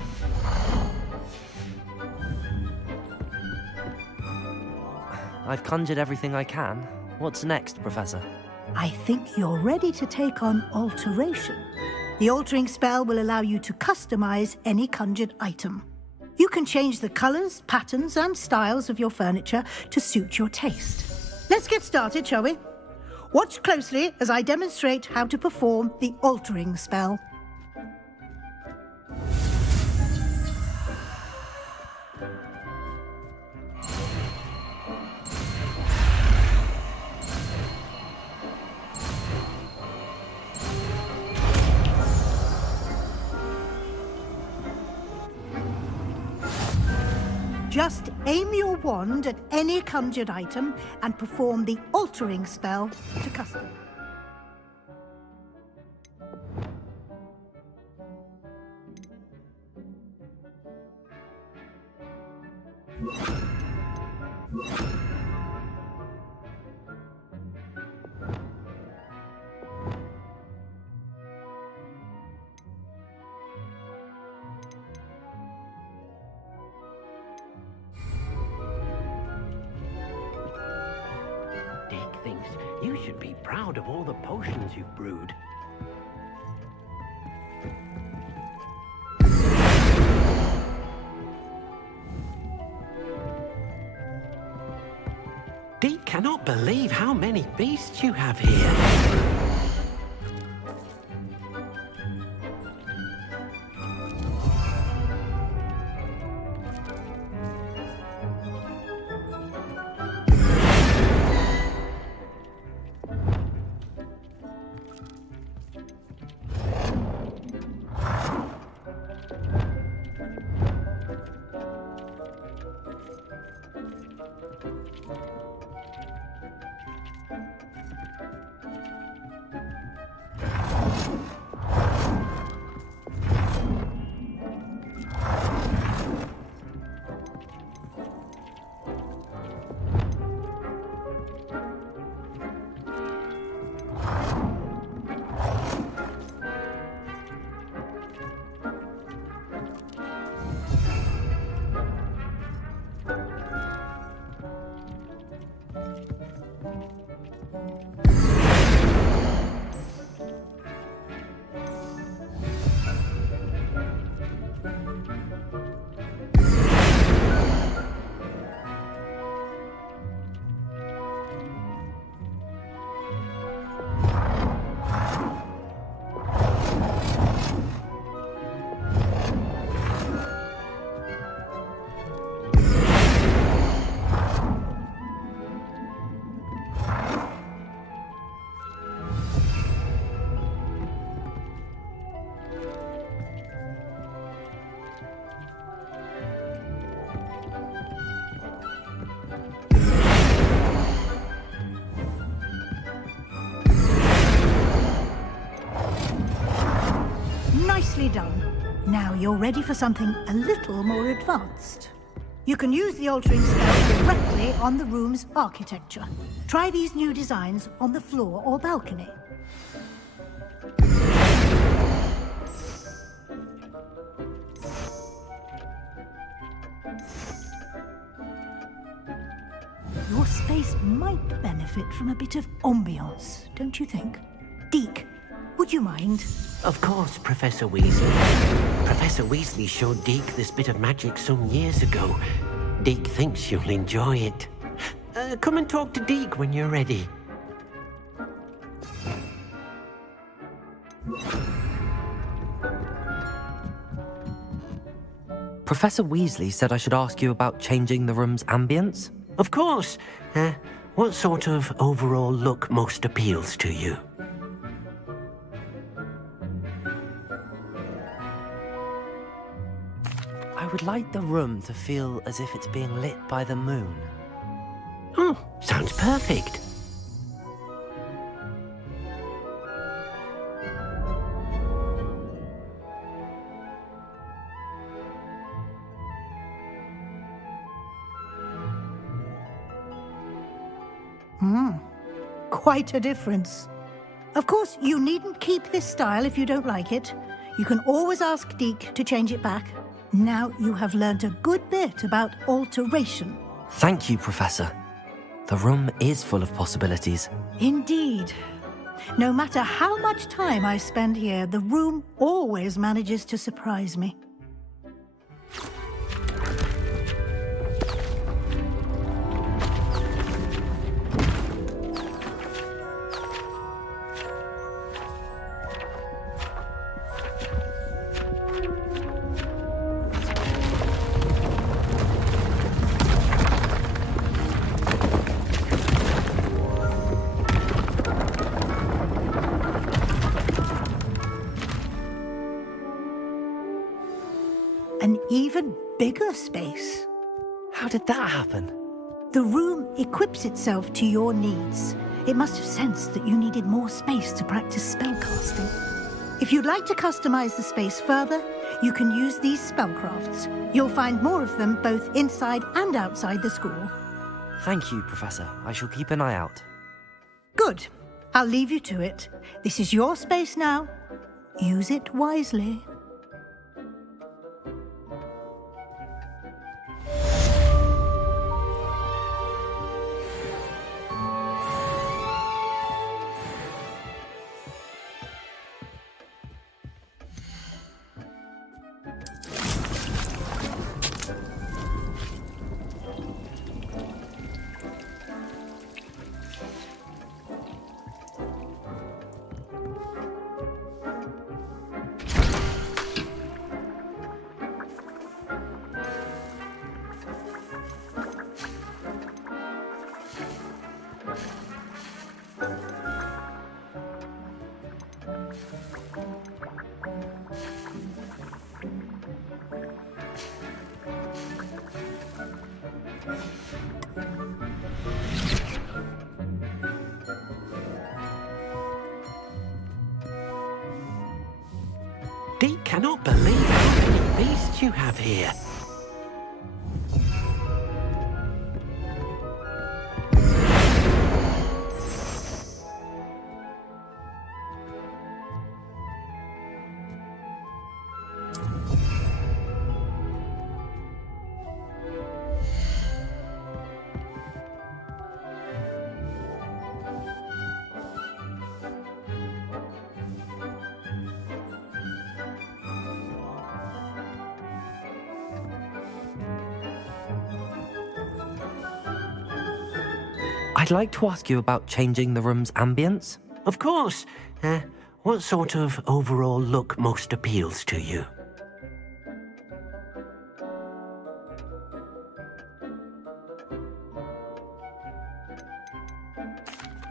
I've conjured everything I can. What's next, Professor? I think you're ready to take on alteration. The altering spell will allow you to customize any conjured item. You can change the colors, patterns, and styles of your furniture to suit your taste. Let's get started, shall we? Watch closely as I demonstrate how to perform the altering spell. Just aim your wand at any conjured item and perform the altering spell to custom. Dick thinks you should be proud of all the potions you've brewed. Deke cannot believe how many beasts you have here. you're ready for something a little more advanced. You can use the altering spell directly on the room's architecture. Try these new designs on the floor or balcony. Your space might benefit from a bit of ambiance, don't you think? Deke, would you mind? Of course, Professor Weasley. Professor Weasley showed Deke this bit of magic some years ago. Deke thinks you'll enjoy it. Come and talk to Deke when you're ready. Professor Weasley said I should ask you about changing the room's ambience? Of course. What sort of overall look most appeals to you? I would like the room to feel as if it's being lit by the moon. Oh, sounds perfect. Quite a difference. Of course, you needn't keep this style if you don't like it. You can always ask Deke to change it back. Now you have learnt a good bit about alteration. Thank you, Professor. The room is full of possibilities. Indeed. No matter how much time I spend here, the room always manages to surprise me. An even bigger space. How did that happen? The room equips itself to your needs. It must have sensed that you needed more space to practice spellcasting. If you'd like to customize the space further, you can use these spellcrafts. You'll find more of them both inside and outside the school. Thank you, Professor. I shall keep an eye out. Good. I'll leave you to it. This is your space now. Use it wisely. Deke cannot believe how many beasts you have here. I'd like to ask you about changing the room's ambience. Of course. What sort of overall look most appeals to you?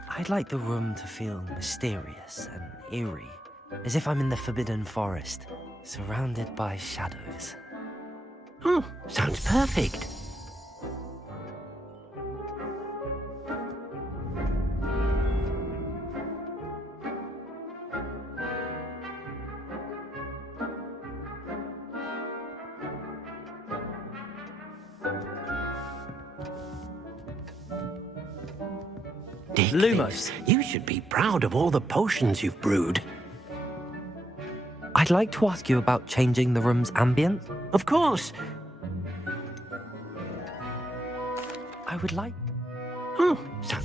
I'd like the room to feel mysterious and eerie, as if I'm in the Forbidden Forest, surrounded by shadows. Oh, sounds perfect. Dick Lumos. thinks you should be proud of all the potions you've brewed. I'd like to ask you about changing the room's ambience. Of course. I would like... Oh, so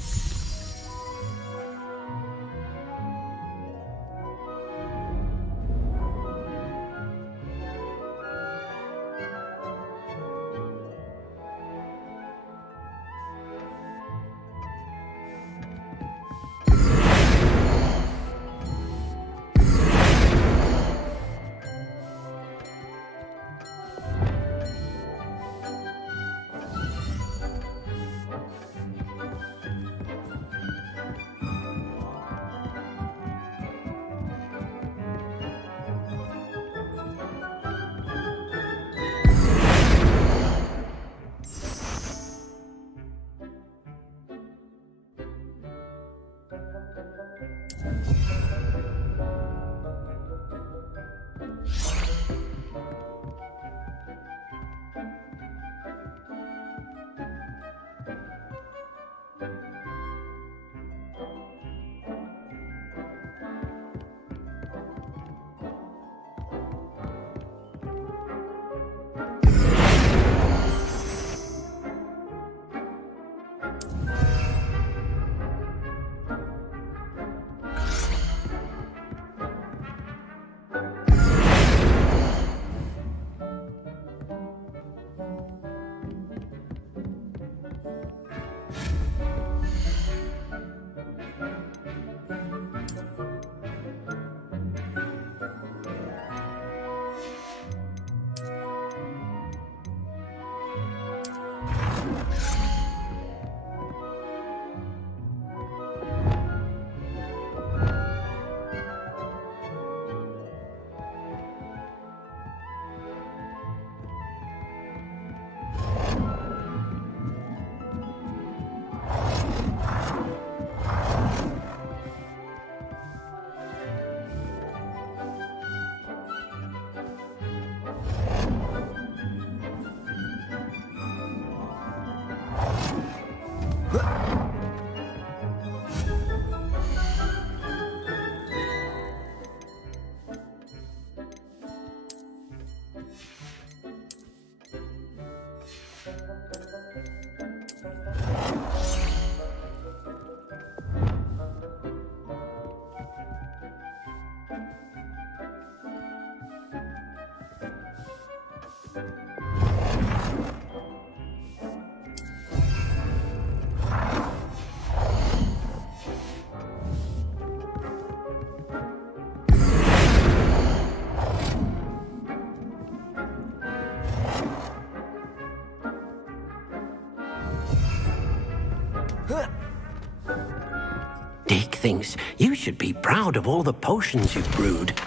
Dick thinks you should be proud of all the potions you've brewed.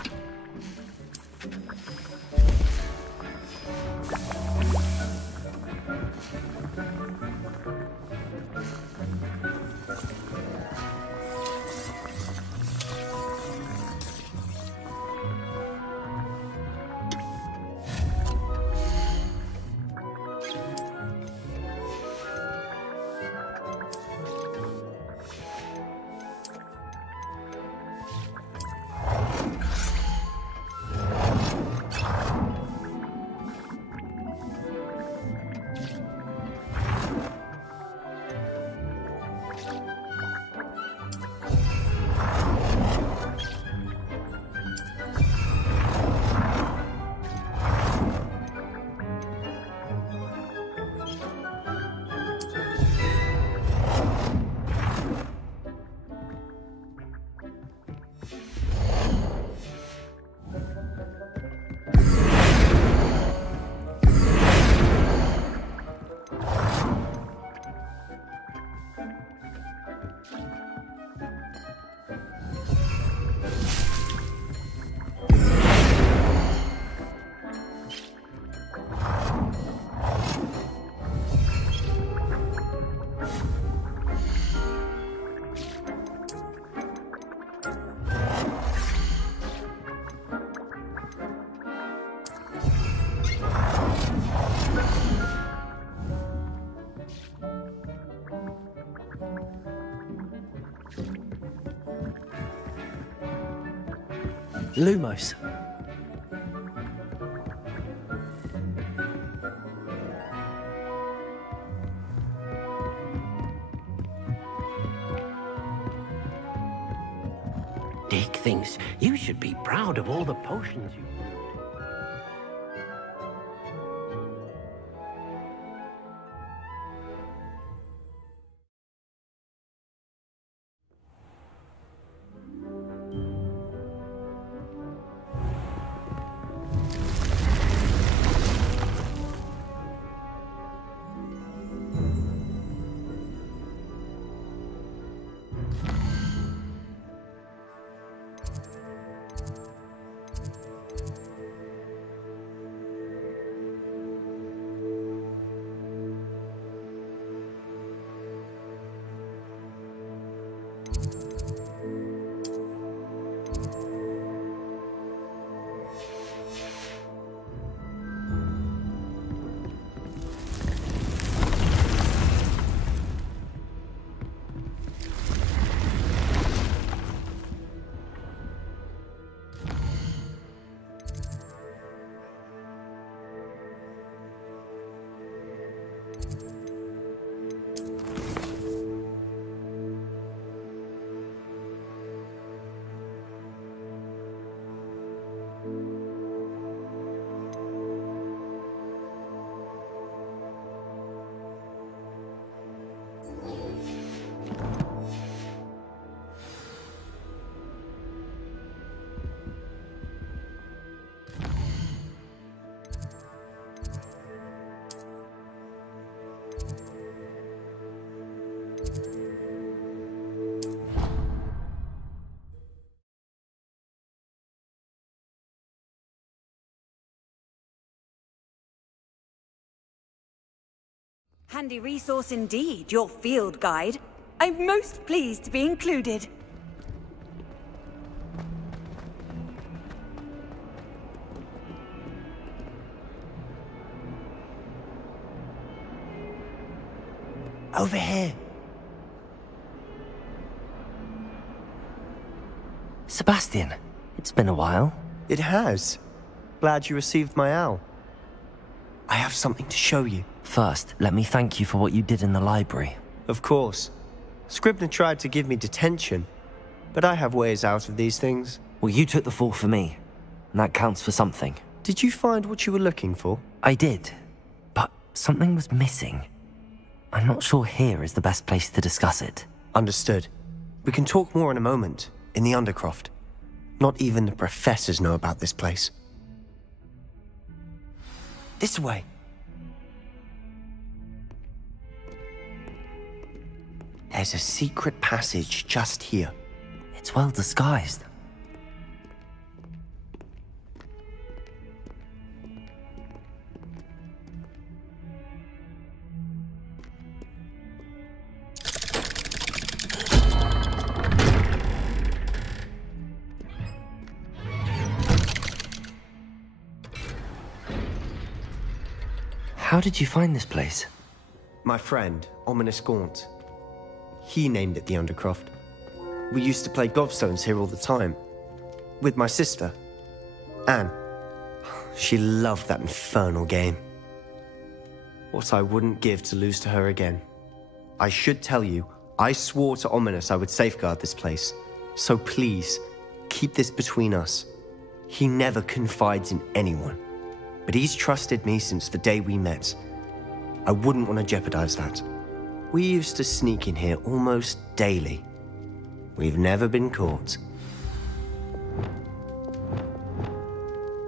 Lumos. Dick thinks you should be proud of all the potions you... Handy resource indeed, your field guide. I'm most pleased to be included. Over here. Sebastian, it's been a while. It has. Glad you received my owl. I have something to show you. First, let me thank you for what you did in the library. Of course. Scribner tried to give me detention, but I have ways out of these things. Well, you took the fall for me, and that counts for something. Did you find what you were looking for? I did, but something was missing. I'm not sure here is the best place to discuss it. Understood. We can talk more in a moment, in the Undercroft. Not even the professors know about this place. This way. There's a secret passage just here. It's well disguised. How did you find this place? My friend, Ominous Gaunt. He named it the Undercroft. We used to play gobstones here all the time. With my sister, Anne. She loved that infernal game. What I wouldn't give to lose to her again. I should tell you, I swore to Ominous I would safeguard this place. So please, keep this between us. He never confides in anyone. But he's trusted me since the day we met. I wouldn't want to jeopardize that. We used to sneak in here almost daily. We've never been caught.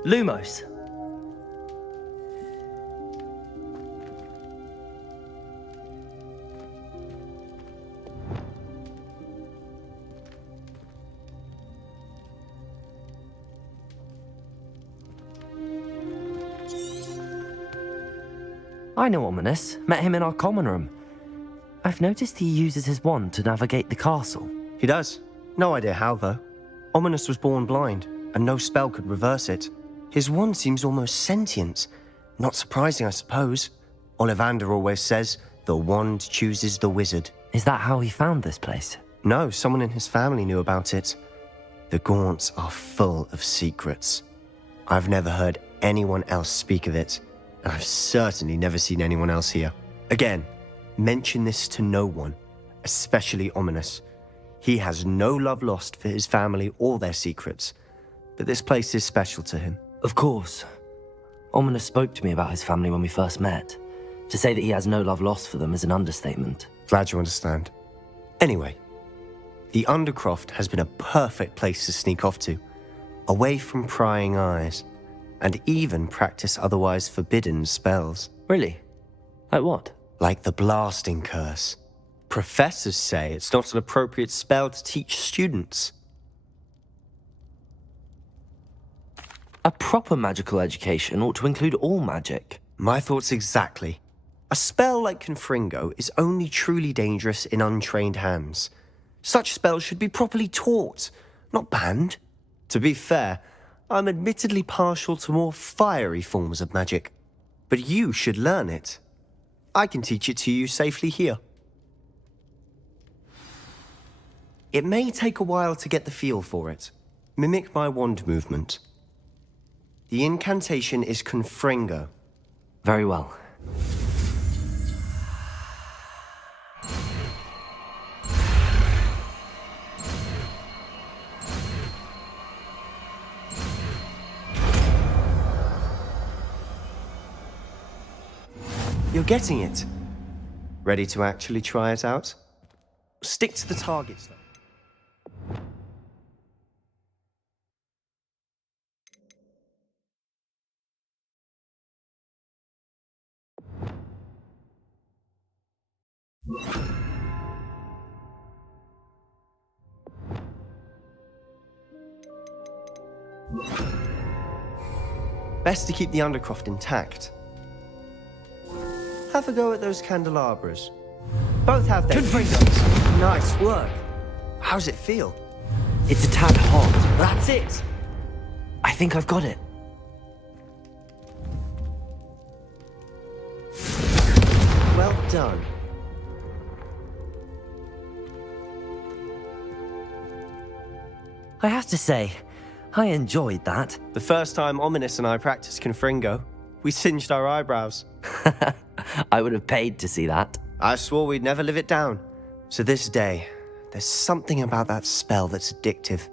Lumos. I know Ominous. Met him in our common room. I've noticed he uses his wand to navigate the castle. He does. No idea how, though. Ominous was born blind, and no spell could reverse it. His wand seems almost sentient. Not surprising, I suppose. Ollivander always says, the wand chooses the wizard. Is that how he found this place? No, someone in his family knew about it. The Gaunts are full of secrets. I've never heard anyone else speak of it, and I've certainly never seen anyone else here. Again, mention this to no one, especially Ominous. He has no love lost for his family or their secrets, but this place is special to him. Of course. Ominous spoke to me about his family when we first met. To say that he has no love lost for them is an understatement. Glad you understand. Anyway, the Undercroft has been a perfect place to sneak off to, away from prying eyes, and even practice otherwise forbidden spells. Really? Like what? Like the Blasting Curse. Professors say it's not an appropriate spell to teach students. A proper magical education ought to include all magic. My thoughts exactly. A spell like Confringo is only truly dangerous in untrained hands. Such spells should be properly taught, not banned. To be fair, I'm admittedly partial to more fiery forms of magic. But you should learn it. I can teach it to you safely here. It may take a while to get the feel for it. Mimic my wand movement. The incantation is Confringo. Very well. You're getting it. Ready to actually try it out? Stick to the targets, though. Best to keep the Undercroft intact. Have a go at those candelabras. Both have their fingers. Nice work. How's it feel? It's a tad hot. That's it. I think I've got it. Well done. I have to say, I enjoyed that. The first time Ominous and I practiced Confringo, we singed our eyebrows. I would have paid to see that. I swore we'd never live it down. To this day, there's something about that spell that's addictive.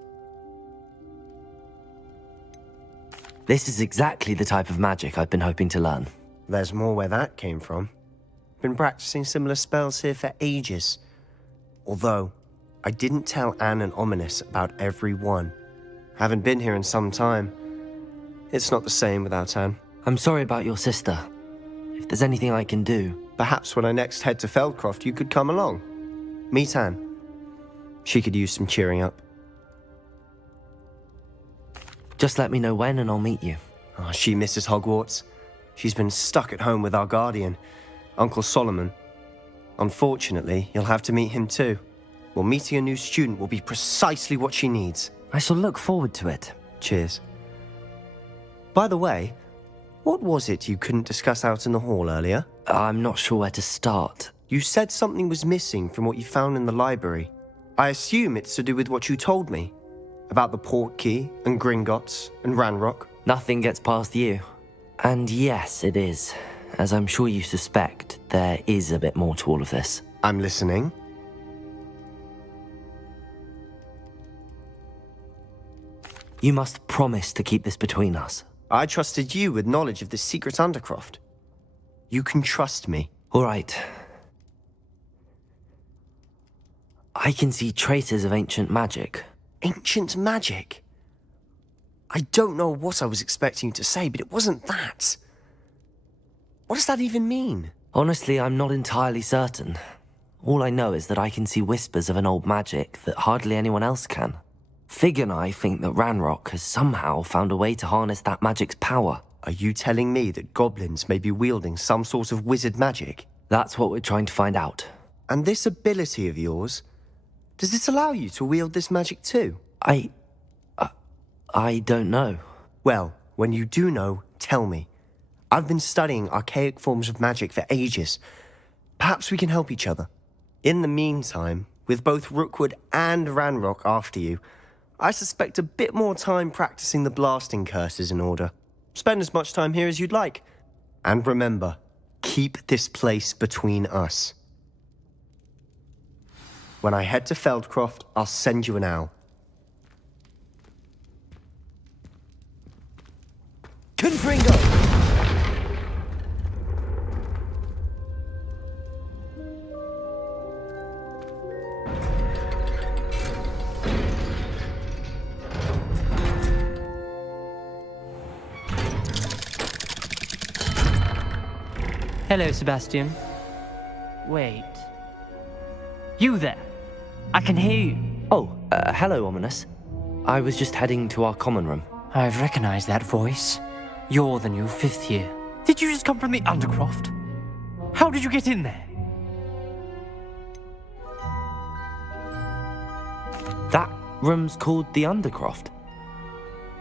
This is exactly the type of magic I've been hoping to learn. There's more where that came from. Been practicing similar spells here for ages. Although, I didn't tell Anne and Ominous about every one. Haven't been here in some time. It's not the same without Anne. I'm sorry about your sister. If there's anything I can do... Perhaps when I next head to Feldcroft, you could come along. Meet Anne. She could use some cheering up. Just let me know when and I'll meet you. Oh, she misses Hogwarts. She's been stuck at home with our guardian, Uncle Solomon. Unfortunately, you'll have to meet him too. Well, meeting a new student will be precisely what she needs. I shall look forward to it. Cheers. By the way, what was it you couldn't discuss out in the hall earlier? I'm not sure where to start. You said something was missing from what you found in the library. I assume it's to do with what you told me. About the Portkey and Gringotts and Ranrock. Nothing gets past you. And yes, it is. As I'm sure you suspect, there is a bit more to all of this. I'm listening. You must promise to keep this between us. I trusted you with knowledge of this secret Undercroft. You can trust me. All right. I can see traces of ancient magic. Ancient magic? I don't know what I was expecting you to say, but it wasn't that. What does that even mean? Honestly, I'm not entirely certain. All I know is that I can see whispers of an old magic that hardly anyone else can. Fig and I think that Ranrock has somehow found a way to harness that magic's power. Are you telling me that goblins may be wielding some sort of wizard magic? That's what we're trying to find out. And this ability of yours, does it allow you to wield this magic too? I don't know. Well, when you do know, tell me. I've been studying archaic forms of magic for ages. Perhaps we can help each other. In the meantime, with both Rookwood and Ranrock after you, I suspect a bit more time practicing the blasting curse is in order. Spend as much time here as you'd like. And remember, keep this place between us. When I head to Feldcroft, I'll send you an owl. Confringo! Hello, Sebastian. Wait. You there? I can hear you. Oh, hello, Ominous. I was just heading to our common room. I've recognized that voice. You're the new 5th year. Did you just come from the Undercroft? How did you get in there? That room's called the Undercroft.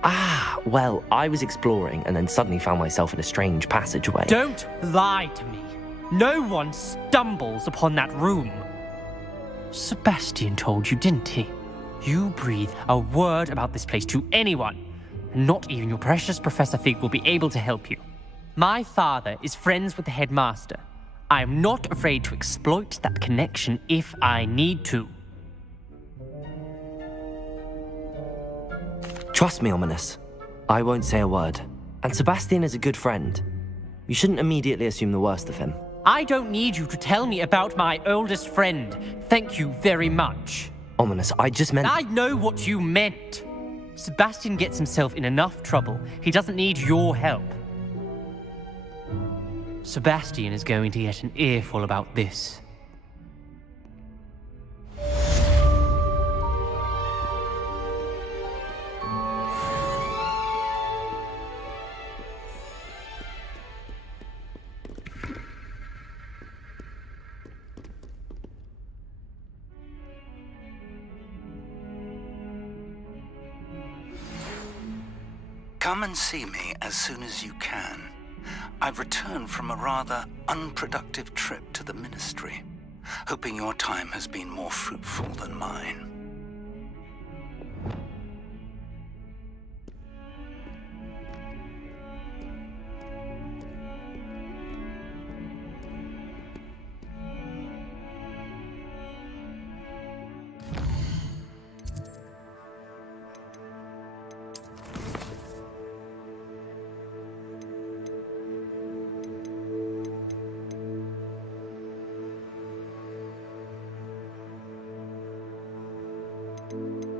Ah, well, I was exploring and then suddenly found myself in a strange passageway. Don't lie to me. No one stumbles upon that room. Sebastian told you, didn't he? You breathe a word about this place to anyone, and not even your precious Professor Fig will be able to help you. My father is friends with the headmaster. I am not afraid to exploit that connection if I need to. Trust me, Ominous. I won't say a word. And Sebastian is a good friend. You shouldn't immediately assume the worst of him. I don't need you to tell me about my oldest friend. Thank you very much. Ominous, I just meant... I know what you meant. Sebastian gets himself in enough trouble. He doesn't need your help. Sebastian is going to get an earful about this. Come and see me as soon as you can. I've returned from a rather unproductive trip to the Ministry, hoping your time has been more fruitful than mine. you.